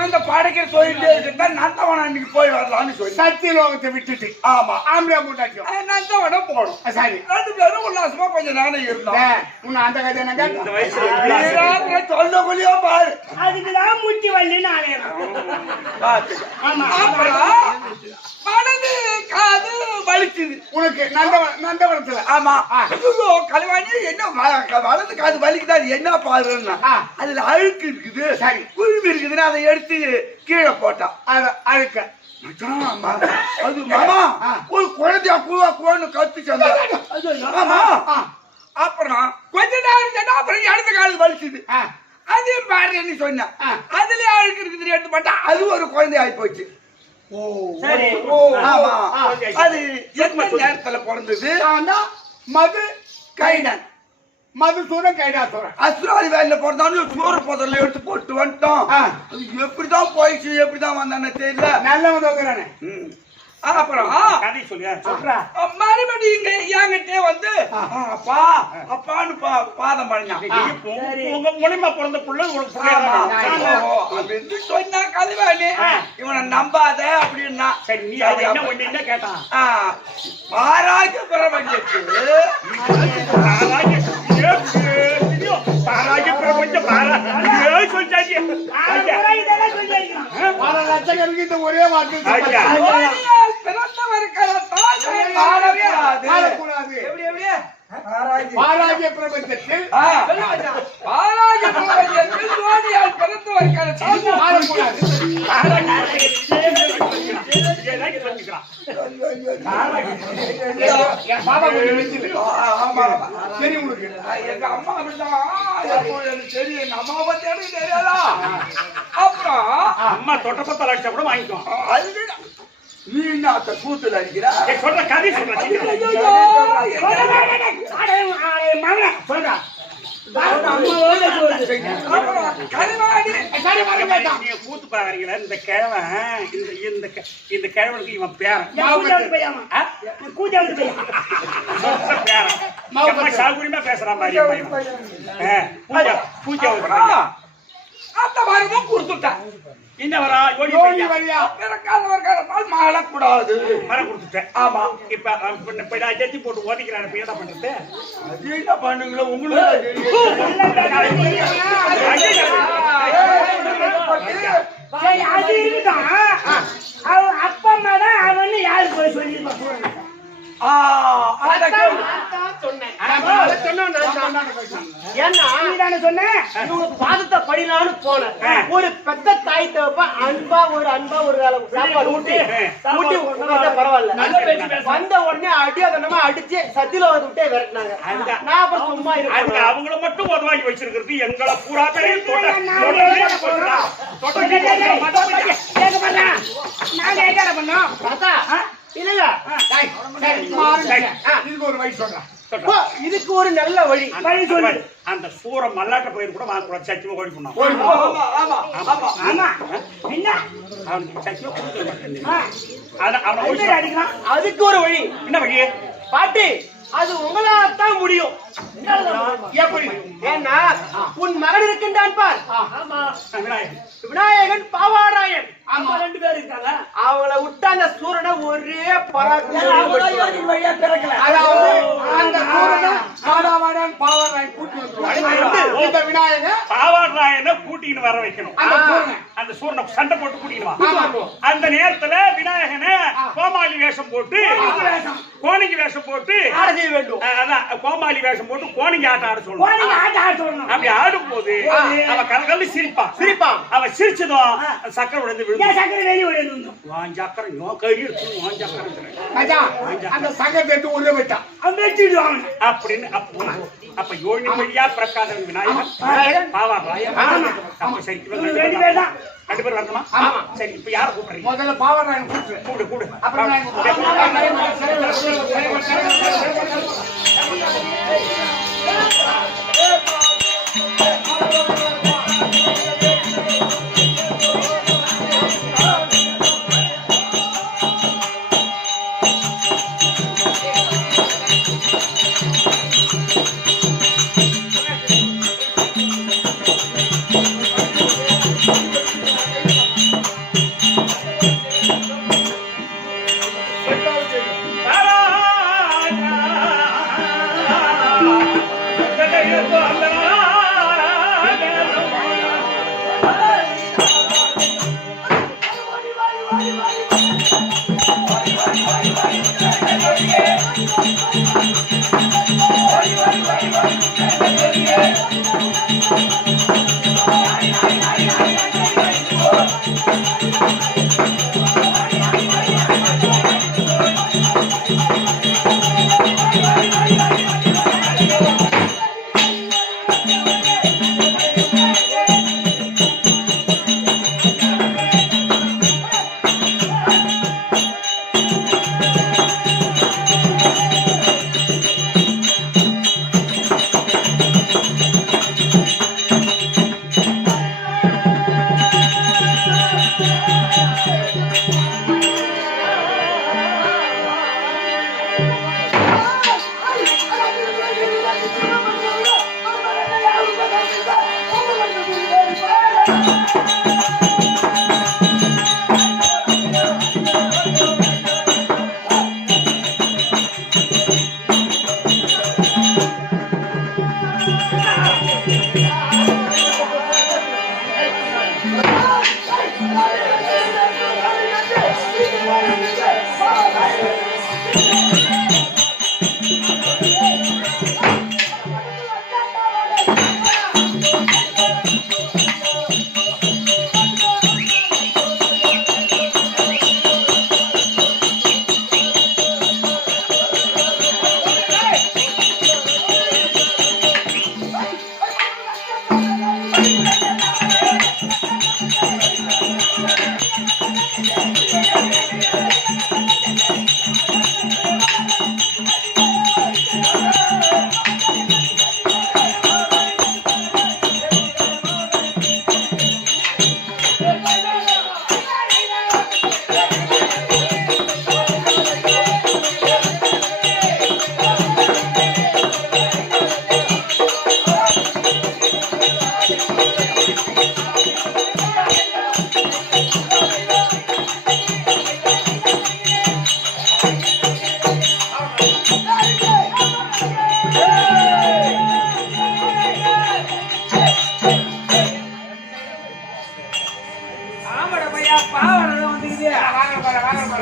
இந்த படைக்கிற சொல்லிட்டே இருக்க நந்தவனம் அன்னைக்கு போய் வரலாம்னு சொல்லி சத்தியலோகத்தை விட்டுட்டு ஆமா ஆம்பளை மூட்டாச்சும் நந்தவனம் போனோம் சரி 2 பேரும் உல்லாசமா கொஞ்சம் நேரம் இருந்தோம் உன்னை அந்த கதை என்ன சொல்லக்குள்ளேயோ பாரு அதுக்குதான் முட்டி வள்ளி நானே மனது காது வலிக்குது உனக்கு நந்தவனத்துல ஆமா கலைவாணி என்ன வலது காது வலிக்குது அது என்ன பாருன்னா அதுல அழுக்கு இருக்குது சரி உரிமை இருக்குதுன்னு அதை எடுத்து கீழே போட்டான் அழுக்க அது மாமா ஒரு குழந்தையா கூவன்னு கத்து ஆமா அப்புறம் கொஞ்ச நேரம் அப்புறம் இடத்த காது வலிக்குது அதையும் பாருன்னு சொன்னேன் அதுலயே அழுக்கு இருக்குது எடுத்து போட்டா அது ஒரு குழந்தை ஆகி போச்சு அது எந்த நேரத்துல பிறந்தது மது கைடன் மதுசூரன் கைடாசுரன் அசுராதி வேலையில பிறந்தாலும் சூர புதர்ல எடுத்து போட்டு வந்துட்டோம் அது எப்படிதான் போயிடுச்சு எப்படிதான் வந்தானே தெரியல நல்லவன் அப்புறம் மறுபடியும் இங்க என்கிட்டே வந்து அப்பா அப்பான்னு பாதம் பண்ணான் உங்க மூலியமா பிறந்த புள்ள அப்படின்னு சொன்னா கலைவாணி இவனை நம்பாத அப்படின்னா சரி நீ என்ன கேட்டான் ஆராய்ச்சி பிரபஞ்சத்துக்கு அர்ச்சகருக்கு இந்த ஒரே வார்த்தை ஐயா. வாழக்கூடாது. பாராஜ்ய பிரபஞ்சத்தில் வாழக்கூடாது. ஏதாச்சும் சொல்லிக்கிறான். என் பாபா கொஞ்சம் வெச்சிரு. சரி உங்களுக்கு எங்க அம்மா அப்படிதான் தெரியும். எங்க அம்மா பத்தி எனக்கு தெரியாதா? அப்புறம் அம்மா தொட்டப்பத்த லட்சம் கூட வாங்கிக்குவோம். அது நீ என்ன அத்த கூத்துல அடிக்கிறா? சொல்ற கதை சொல்ற கூத்து பாக்குறீங்களா? இந்த கிழவன் இந்த கிழவனுக்கு இவன் பேரன் பேரன் சாகுரியமா பேசுறான் மாதிரி பூஜை அந்த மாதிரிதான் கொடுத்துட்டான். என்ன வரா யோனி வழியா பிறக்காதவர்கள் மாறக்கூடாது. மரம் கொடுத்துட்டேன். ஆமா. இப்ப நான் ஜெத்தி போட்டு ஓதிக்கிறான். இப்ப என்ன பண்றது? அது என்ன பண்ணுங்களோ உங்களுக்கு அப்பா அம்மா தான் அவன்னு யாரு போய் சொல்லி பாதத்தை படினான்னு போனேன். ஒரு பெத்த தாய் தகப்ப அன்பா ஒரு சாப்பாடு ஊட்டி பரவாயில்ல. வந்த உடனே அடி அதனமா அடிச்சு சத்தியில விட்டே விரட்டினாங்க. நான் அப்புறம் சும்மா இருக்கேன். அவங்கள மட்டும் உதவாங்கி வச்சிருக்கிறது எங்களை பூராவே இல்ல இதுக்கு ஒரு வயசு சொல்றேன். இதுக்கு ஒரு நல்ல வழி சொல்லு. அந்த சூர மல்லாட்ட பயிர் கூட வாங்கக்கூடாது. சத்தியமா ஓடி பண்ணோம். அதுக்கு ஒரு வழி என்ன வழி? பாட்டி அது உங்களால்தான் முடியும். எப்படி? ஏன்னா உன் மகன் இருக்கின்றான் பார். விநாயகன் பாவாராயன். ஆமா 2 பேர் இருக்காங்க. அவளை விட்ட அந்த சூரனை ஒரே பராக்கு வழியா பிறக்கல. அதாவது அந்த சூரனும் மாடாவாடான் பாவாராயன் கூட்டி வந்துருவாங்க. இந்த விநாயகர் பாவாராயனை கூட்டின்னு வர வைக்கணும். அந்த சூரனை சண்டை போட்டு கூட்டின்னு வா. அந்த நேரத்துல விநாயகனை கோமாளி வேஷம் போட்டு கோணிக்கு வேஷம் போட்டு செய்ய வேண்டும். அதான் கோமாளி வேஷம் போட்டு கோணிக்கு ஆட்டம் ஆட சொல்லணும். அப்படி ஆடும் போது அவன் கலகலன்னு சிரிப்பான். அவன் சிரிச்சதும் சக்கரை உடைந்து சக்கரை வெளியே விழுந்து சக்கரை கை அந்த சங்கத்தை எடுத்து உள்ள விட்டான். அப்படின்னு அப்ப யோனி வழியா பிரகாசன் விநாயகன் பாவாராயன். சரி 2 பேர் தான். 2 பேர் வரணுமா? சரி இப்ப யார கூப்பிடுறீங்க? முதல்ல பாவாராயன் கூப்பிடு. கூடு அப்புறம் Hey!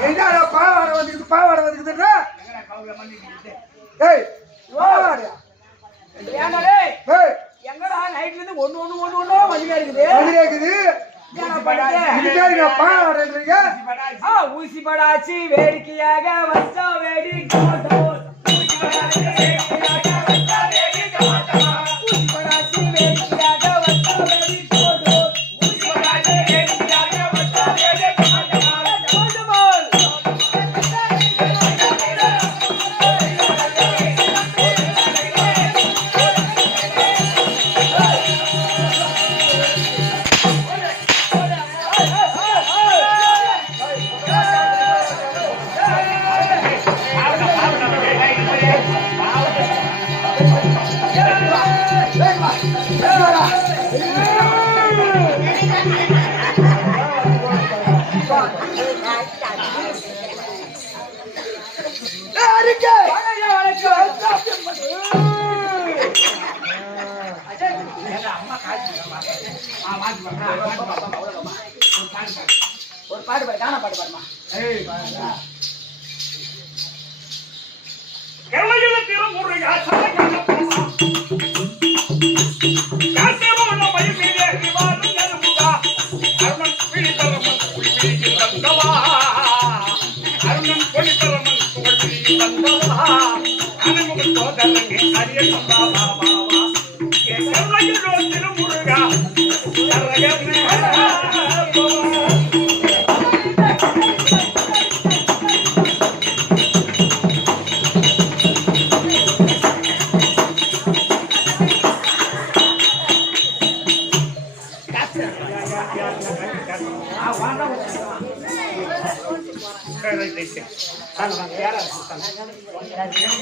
என்னடா பாவாடை வந்துக்குதுன்னா ஏய் பாவாடை ஏன்டா டேய் ஏய் எங்கடா நைட்ல இருந்து ஒண்ணு மதியா இருக்குது என்னடா படிக்க பாவாடைன்றீங்க ஊசி படாச்சி வேடிக்கையாக வச்சா வேடிக்கை ஊசி படாச்சி வேடிக்கையாக வச்சா வேடிக்கை ஊசி படாச்சி வேடிக்கையாக வச்சா வேடிக்கை ஊசி படாச்சி வேடிக்கையாக வச்சா வேடிக்கை ஒரு பாட்டு பாடு காண பாட்டு பாடுமா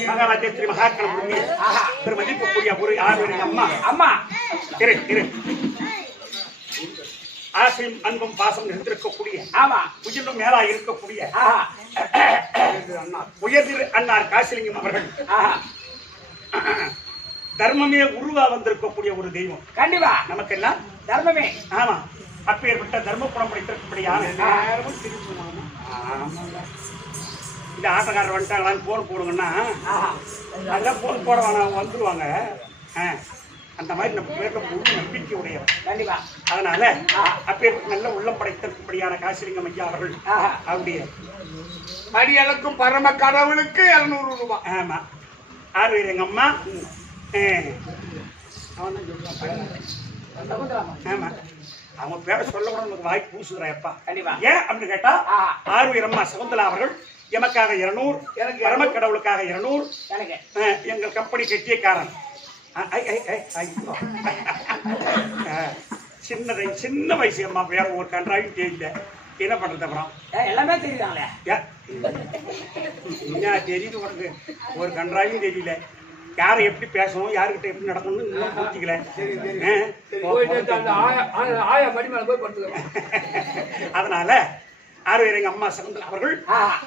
மகாராஜேஸ்வரி மகாக்கணபுரி மதிப்புக்குரிய ஒரு ஆறு அம்மா அம்மா இரு ஆசையும் அன்பும் பாசம் இருந்திருக்கக்கூடிய ஆமா உயிரினும் மேலா இருக்கக்கூடிய உயர்திரு அண்ணார் காசிலிங்கம் அவர்கள் தர்மமே உருவா வந்திருக்கக்கூடிய ஒரு தெய்வம் கண்டிப்பா நமக்கு எல்லாம் தர்மமே ஆமா அப்பேற்பட்ட தர்மபுரம் படித்திருக்கக்கூடியான இந்த ஆட்டக்காரர் வந்துட்டாங்களான்னு போன் போடுங்கன்னா அதெல்லாம் போன் போட வேணாம் வந்துருவாங்க அந்த மாதிரி நம்ம பேர்ல முழு நம்பிக்கை உடையவர் கண்டிப்பா அதனால அப்பேற்பட்ட நல்ல உள்ளம் படைத்திருக்கும்படியான காசிலிங்கம் ஐயா அவர்கள் அவருடைய அடியளக்கும் பரம கடவுளுக்கு 200 ரூபாய் ஆமா ஆறு எங்க அம்மா ஆமா அவங்க பேரை சொல்ல கூட உங்களுக்கு வாய் பூசுகிறேன் எப்பா கண்டிப்பா ஏன் அப்படின்னு கேட்டா ஆறு அம்மா சகுந்தலா அவர்கள் எமக்காக 200 எனக்கு பரம கடவுளுக்காக 200 எங்கள் கம்பெனி கட்டியக்காரன் சின்ன வயசு அம்மா வேற ஒரு கன்றாயும் தெரியல என்ன பண்றது அப்புறம் எல்லாமே தெரியுதாங்களே தெரியுது உனக்கு ஒரு கன்றாயும் தெரியல யாரை எப்படி பேசணும் யாருக்கிட்ட எப்படி நடக்கணும்னு இன்னும் புரிஞ்சிக்கல அதனால ஆறு எங்க அம்மா சகுந்தலா அவர்கள்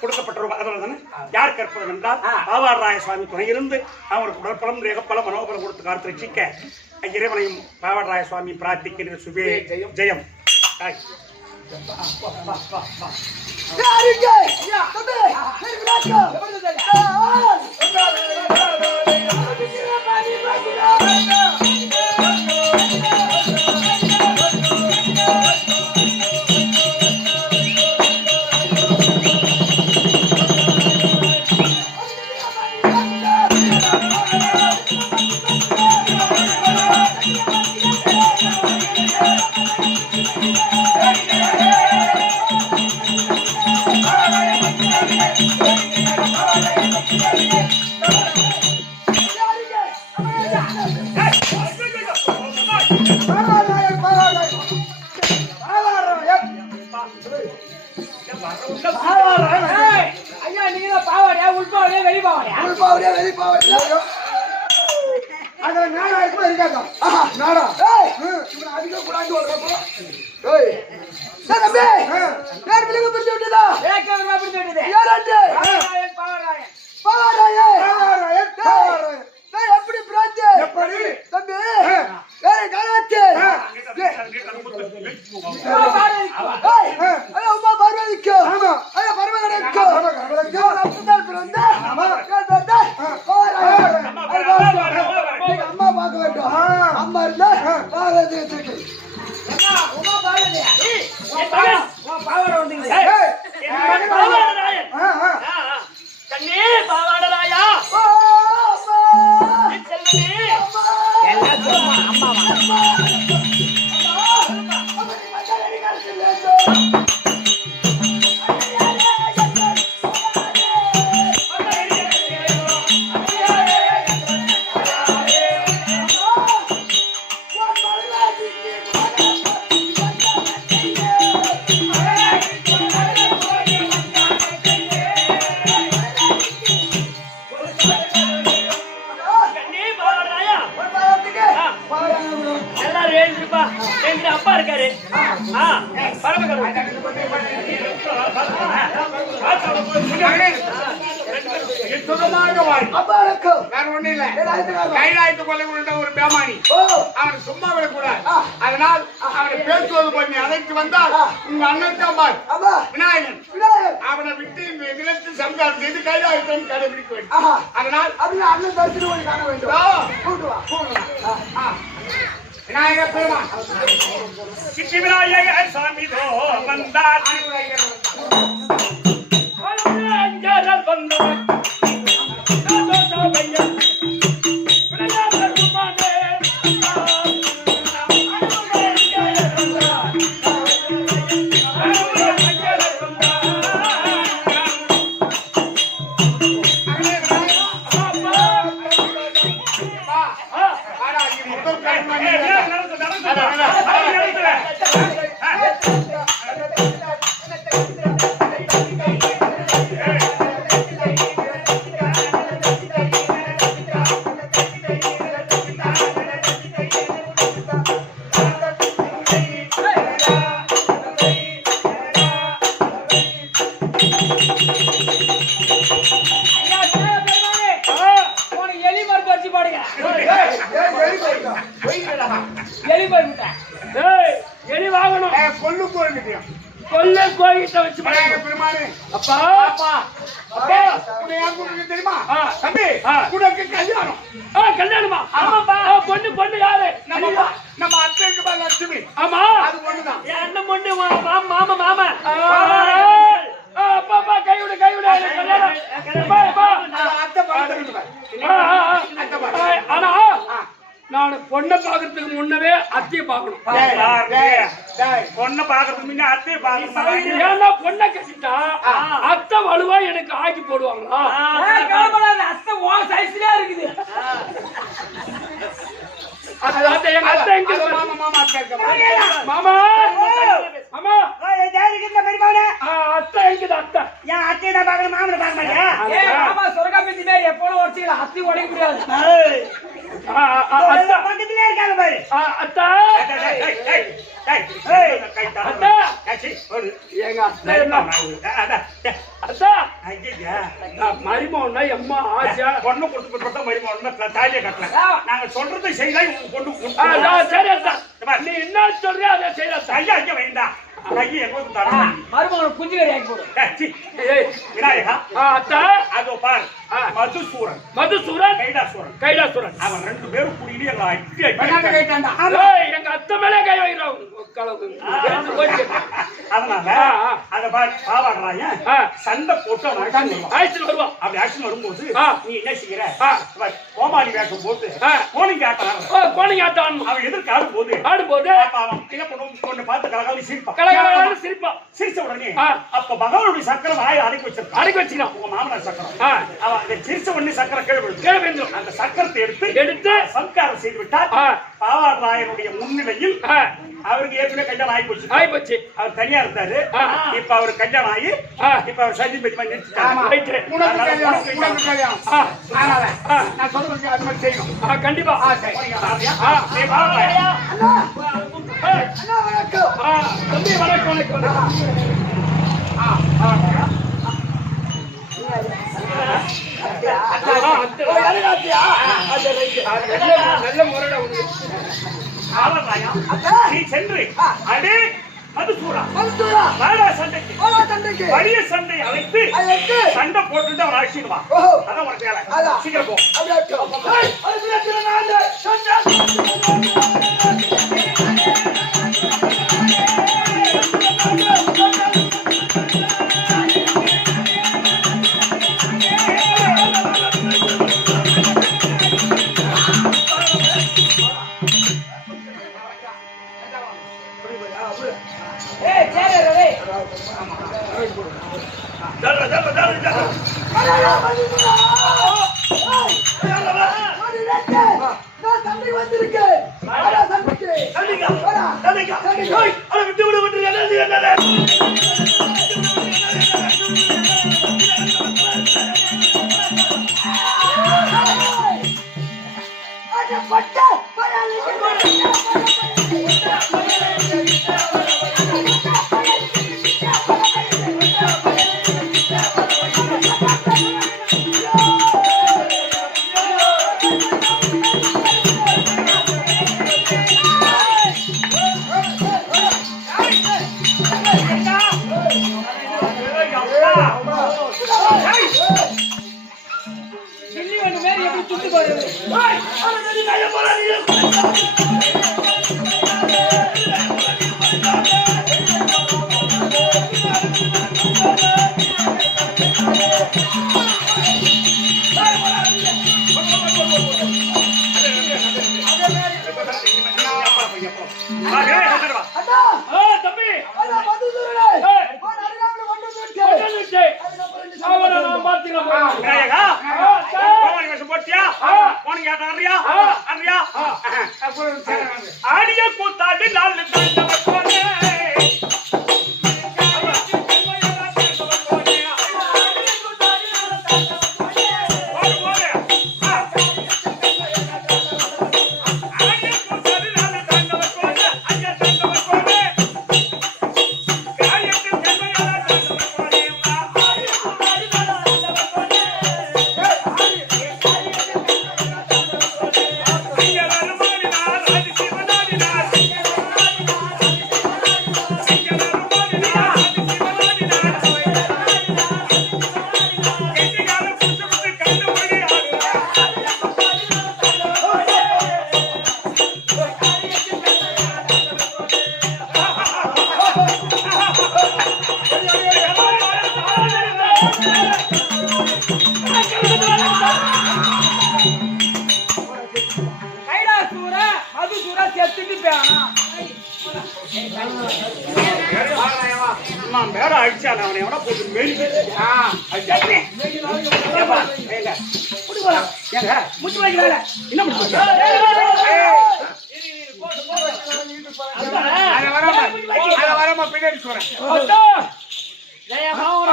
கொடுக்கப்பட்ட யார் கற்பது என்றால் பாவாடராய சுவாமி துணையிருந்து அவருக்கு உடற்பலம் ரேகப்பலம் மனோபலம் கொடுத்து காத்து ரசிக்க இறைவனையும் பாவாடராய சுவாமி பிரார்த்திக்கிற சுபே ஜெயம் ஐயா நீங்க பாவாடியா உள்பாவடியா வெளிப்பாவடியா உள்பாவடியா வெளிப்பாவடியா அத நாடா இருக்குமா இருக்காதா நாடா இவன் அதிக குடாந்து வரப்போ ஏய் தம்பி நேர் பிள்ளைங்க பிடிச்சு விட்டதா ஏக்கவரமா பிடிச்சு விட்டதே யாரண்டு பாவராயன் டேய் எப்படி பிராஞ்சு எப்படி தம்பி வேற காலாச்சு ஏய் அம்மா பாரு பரமேஸ்வரனுக்கும் பரமகனுக்கும் ரத்தத்தால் பிறந்த அம்மா பார்க்க வேண்டும். அம்மா இருந்தா கண்ணே பாவாடராயா அப்பா இருக்காரு கைலாயத்து கொலை உள்ள ஒரு பேமானி அவன் சும்மா விடக்கூடாது. அதனால் அவனை பேசுவது பண்ணி அழைத்து வந்தால் உங்க அண்ணன் விநாயகன் அவனை விட்டு இந்த எதிரத்து சம்சாரம் செய்து கைலாயத்தை கடைபிடிக்க வேண்டும். அதனால் அண்ணன் தரிசனம் காண வேண்டும். விநாயகர் பெருமான் சித்தி விநாயகர் சாமி வந்தார் எலி வாங்கணும் கொல்லு போயிட்டு கொல்ல கோயிட்ட வச்சு பெருமானே அப்பா அப்பா அப்பா உனக்கு தெரியுமா தம்பி உனக்கு கல்யாணம் கல்யாணமா ஆமாப்பா பொண்ணு யாரு நம்ம அத்தைக்கு பா லட்சுமி ஆமா அது பொண்ணுதான் என் அண்ணன் பொண்ணு மாமா அப்பா கைவிடு கல்யாணம் அத்தை பார்த்து ஆனா நான் பொண்ணை பாக்குறதுக்கு முன்னவே அத்தையை பார்க்கணும். பொண்ணை பாக்குறதுக்கு முன்ன அத்தையை பார்க்கணும். ஏன்னா பொண்ணை கட்டிட்டா அத்தை வலுவா எனக்கு ஆக்கி போடுவாங்களா? அத்தை ஓ சைஸ்லயா இருக்குது. எங்க அத்தை எங்க மாமா அத்தை எங்குது அத்தை என் அத்தையை நான் பாக்கணும் மாமனை பார்க்க மாட்டியா? சொர்க்காபத்தி மாதிரி எப்போதும் உடச்சிக்கலாம் அத்தை உடைக்க முடியாது. பக்கத்திலே இருக்காங்க பாரு அத்தா மரிமோன்னா எம்மா ஆசா பொண்ணு கொடுத்து மரிமோன்னா தாலியை கட்டல. நாங்க சொல்றது செய்தா பொண்ணு சரி அத்தா நீ என்ன சொல்றியா அதை செய்யற ஐயா ஐயா வேண்டாம் கையை எங்க தர மருமகன் குஞ்சு கறி ஆக்கி போடு. விநாயகா அத்தா அதோ பாரு மதுசூரன் கைலாசூரன் அவன் ரெண்டு பேரும் குடியில எங்க எங்க அத்தை மேலே கை வைக்கிறான். அதனால அத பாரு பாவாடுறாங்க சண்டை போட்டு ஆக்சிடென்ட் வருவான். அப்படி ஆக்சிடென்ட் வரும்போது நீ என்ன செய்யற கோமாளி வேஷம் போட்டு கோணிங்க ஆட்டம் அவன் எதிர்க்கு ஆடும்போது அவன் என்ன பண்ணுவோம் பொண்ணு பார்த்து கலகாலி சிரிப்பான். சிரிச்ச உடனே அப்ப பகவானுடைய சக்கரம் வாயை அடக்கி வச்சிருக்கான். உங்க மாமனார் சக்கரம் அவன் அந்த சிரிச்ச உடனே சக்கரம் கீழே விழுந்துடும். அந்த சக்கரத்தை எடுத்து சம்ஸ்காரம் செய்து விட்டார். பாவாடுறாயனுடைய முன்னிலையில் அவருக்கு ஏற்கனவே கல்யாணம் ஆகி போச்சு. அவர் தனியா இருந்தாரு. இப்ப அவர் கல்யாணம் ஆகி இப்ப அவர் சஜி பத்தி நான் சொல்றதுக்கு அது மாதிரி செய்யணும். கண்டிப்பா தம்பி வணக்கம். நல்ல முறையா நீ சென்று அடே மதுசூரா மதுசூரா வாடா சண்டைக்கு போடா சண்டைக்கு வலிய சண்டை அழைத்து அழைத்து சண்டை போட்டுட்டு அவன் அழைச்சிடுவா ஓஹோ அதான் உனக்கு வேலை அதான். சீக்கிரம் போ அப்படியே ஏய், அது பின்னாடி நான் சொன்னேன். ஏய், கேளு ரவி. ஜல்ல ஜல்ல ஜல்ல ஜல்ல நான் சண்டைக்கு வந்திருக்கேன் போடா சண்டைக்கு சண்டைக்கா போடா சண்டைக்கா ஏய் அட விட்டு விடு விட்டு என்னது அட பட்ட போடா கிள்ளி வேணும் மாதிரி எப்படி சுத்து போறது? ஏய் அட நீ கைய போடா நீ அண்ணா ஆ, தம்பி. அண்ணா மதுசூரனே ஏய், போடா அருகாமையில கொண்டு வந்திருக்கேன் கொண்டு வந்துச்சு. அவனை நான் பார்த்துக்கலாம் போய். விநாயகா ஆ, சார். கோமாளி வேஷம் போட்டியா போனீங்க அறியா அறியா ஆடிய கூத்தாடி நாலு தாண்டவ போனே கைலாசூர, மதுசூர செத்துட்டு போயானா? நான் வேற அடிச்சான் அவனை எவனா போட்டு மெரிச்சு முட்டு வைக்கிறாளே. என்ன பண்ணுங்க பின்னாடி சொல்றேன் அத்தா.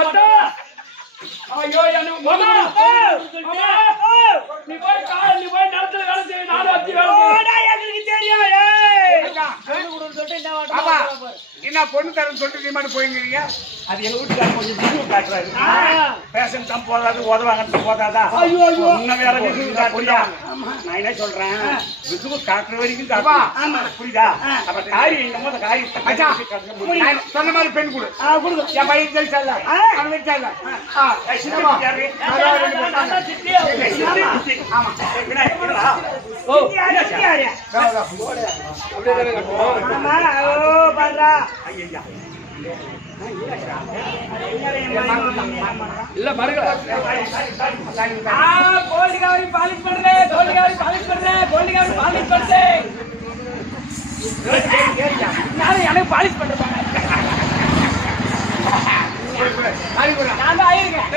அத்தா. ஐயோ, எனக்கு மாமா. மாமா. நீ போய் நிலத்துல வேலை செய்ய, நானும் வச்சு வேலை செய்ய. எங்களுக்கு தெரியும். ஏய். ஆமா என்ன பொண்ணு தரேன்னு சொல்லிட்டு நீ மட்டும் போய்ங்கிறீங்க அது எங்க வீட்டுக்காரர் கொஞ்சம் விசுவு காட்டுறாரு பேஷன் தான் போதாது உதவாங்கன்னு போதாதா இன்னும் வேற விசுவு காட்டுறியா நான் என்ன சொல்றேன் விசுவு காட்டுற வரைக்கும் காட்டுவா புரியுதா அப்ப காரியம் என்னமோ அந்த காரியத்தை நான் சொன்ன மாதிரி பெண் கொடு என் பையன் தெரிச்சால அவன் வச்சால இல்ல மறுக்கல. கோல்டிகாவரி பாலிஷ் பண்றேன், கோல்டிகாவரி பாலிஷ் பண்றேன், கோல்டிகாவரி பாலிஷ் பண்றேன். நானும் எனக்கு பாலிஷ் பண்றேன். நான் தான் ஆயிருக்கேன்.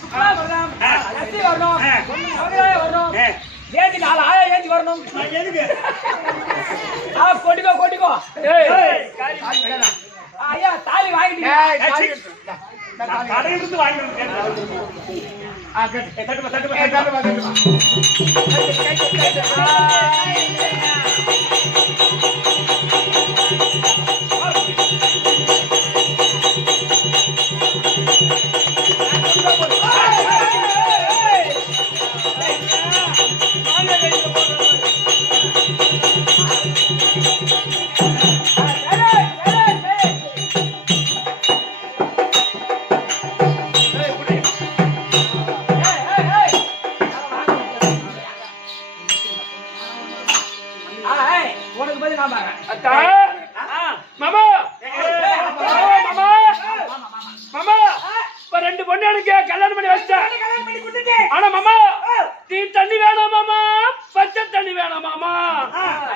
சுப்ரா வரணும், லட்சுமி வரணும், சௌகரியா வரணும், ஏந்தி 4 ஆயா ஏந்தி வரணும். கொட்டிக்கோ கொட்டிக்கோ. ஐயா தாலி வாங்கிட்டீங்க. கடையிலிருந்து வாங்கிட்டு அத்தா மாமா மாமா மாமா இப்ப 2 பொண்ணு எனக்கு கல்யாணம் பண்ணி வச்சிட்டேன். ஆனா மாமா டீ தண்ணி வேணாம் மாமா, பச்சை தண்ணி வேணாம் மாமா,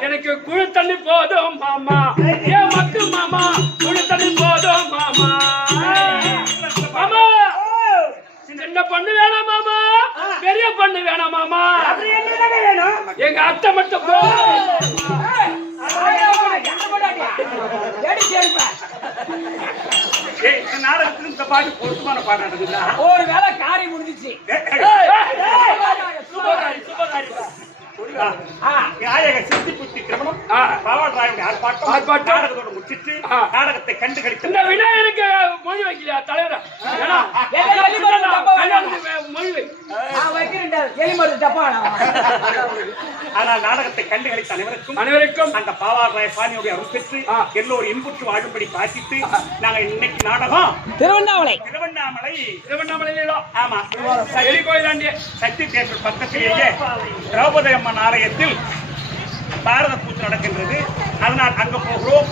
எனக்கு குழு தண்ணி போதும் மாமா. ஏன் மக்கு மாமா குழு தண்ணி போதும் மாமா. மாமா சின்ன பொண்ணு வேணாம் மாமா, பெரிய பொண்ணு வேணாம் மாமா, எங்க அத்தை மட்டும் நாடகத்துக்கு இந்த பாட்டு பொருத்தமான பாட்டு நடக்குதா? ஒரு வேளை காரி முடிஞ்சிச்சு. நாயக சித்தி புத்தி திருமணம் பாவாளராயனுடைய ஆர்ப்பாட்டம் நாடகத்தோட முடிச்சிட்டு நாடகத்தை கண்டு கழித்து இந்த விநாயகருக்கு மொழி வைக்கலையா தலைவரா? மொழி வை. ஆனால் நாடகத்தை கண்டு கழித்த அனைவருக்கும் அந்த பாவாளராய பாணியுடைய அருள் பெற்று எல்லோரும் இன்புற்று வாழும்படி பிரார்த்தித்து நாங்க இன்னைக்கு நாடகம் திருவண்ணாமலையில ஆமா எலி கோயிலாண்டி சக்தி தேட்டர் பக்கத்திலேயே திரௌபதி அம்மன் ஆலயத்தில் பாரத பூஜை நடக்கின்றது. அதனால் அங்க போகிறோம்.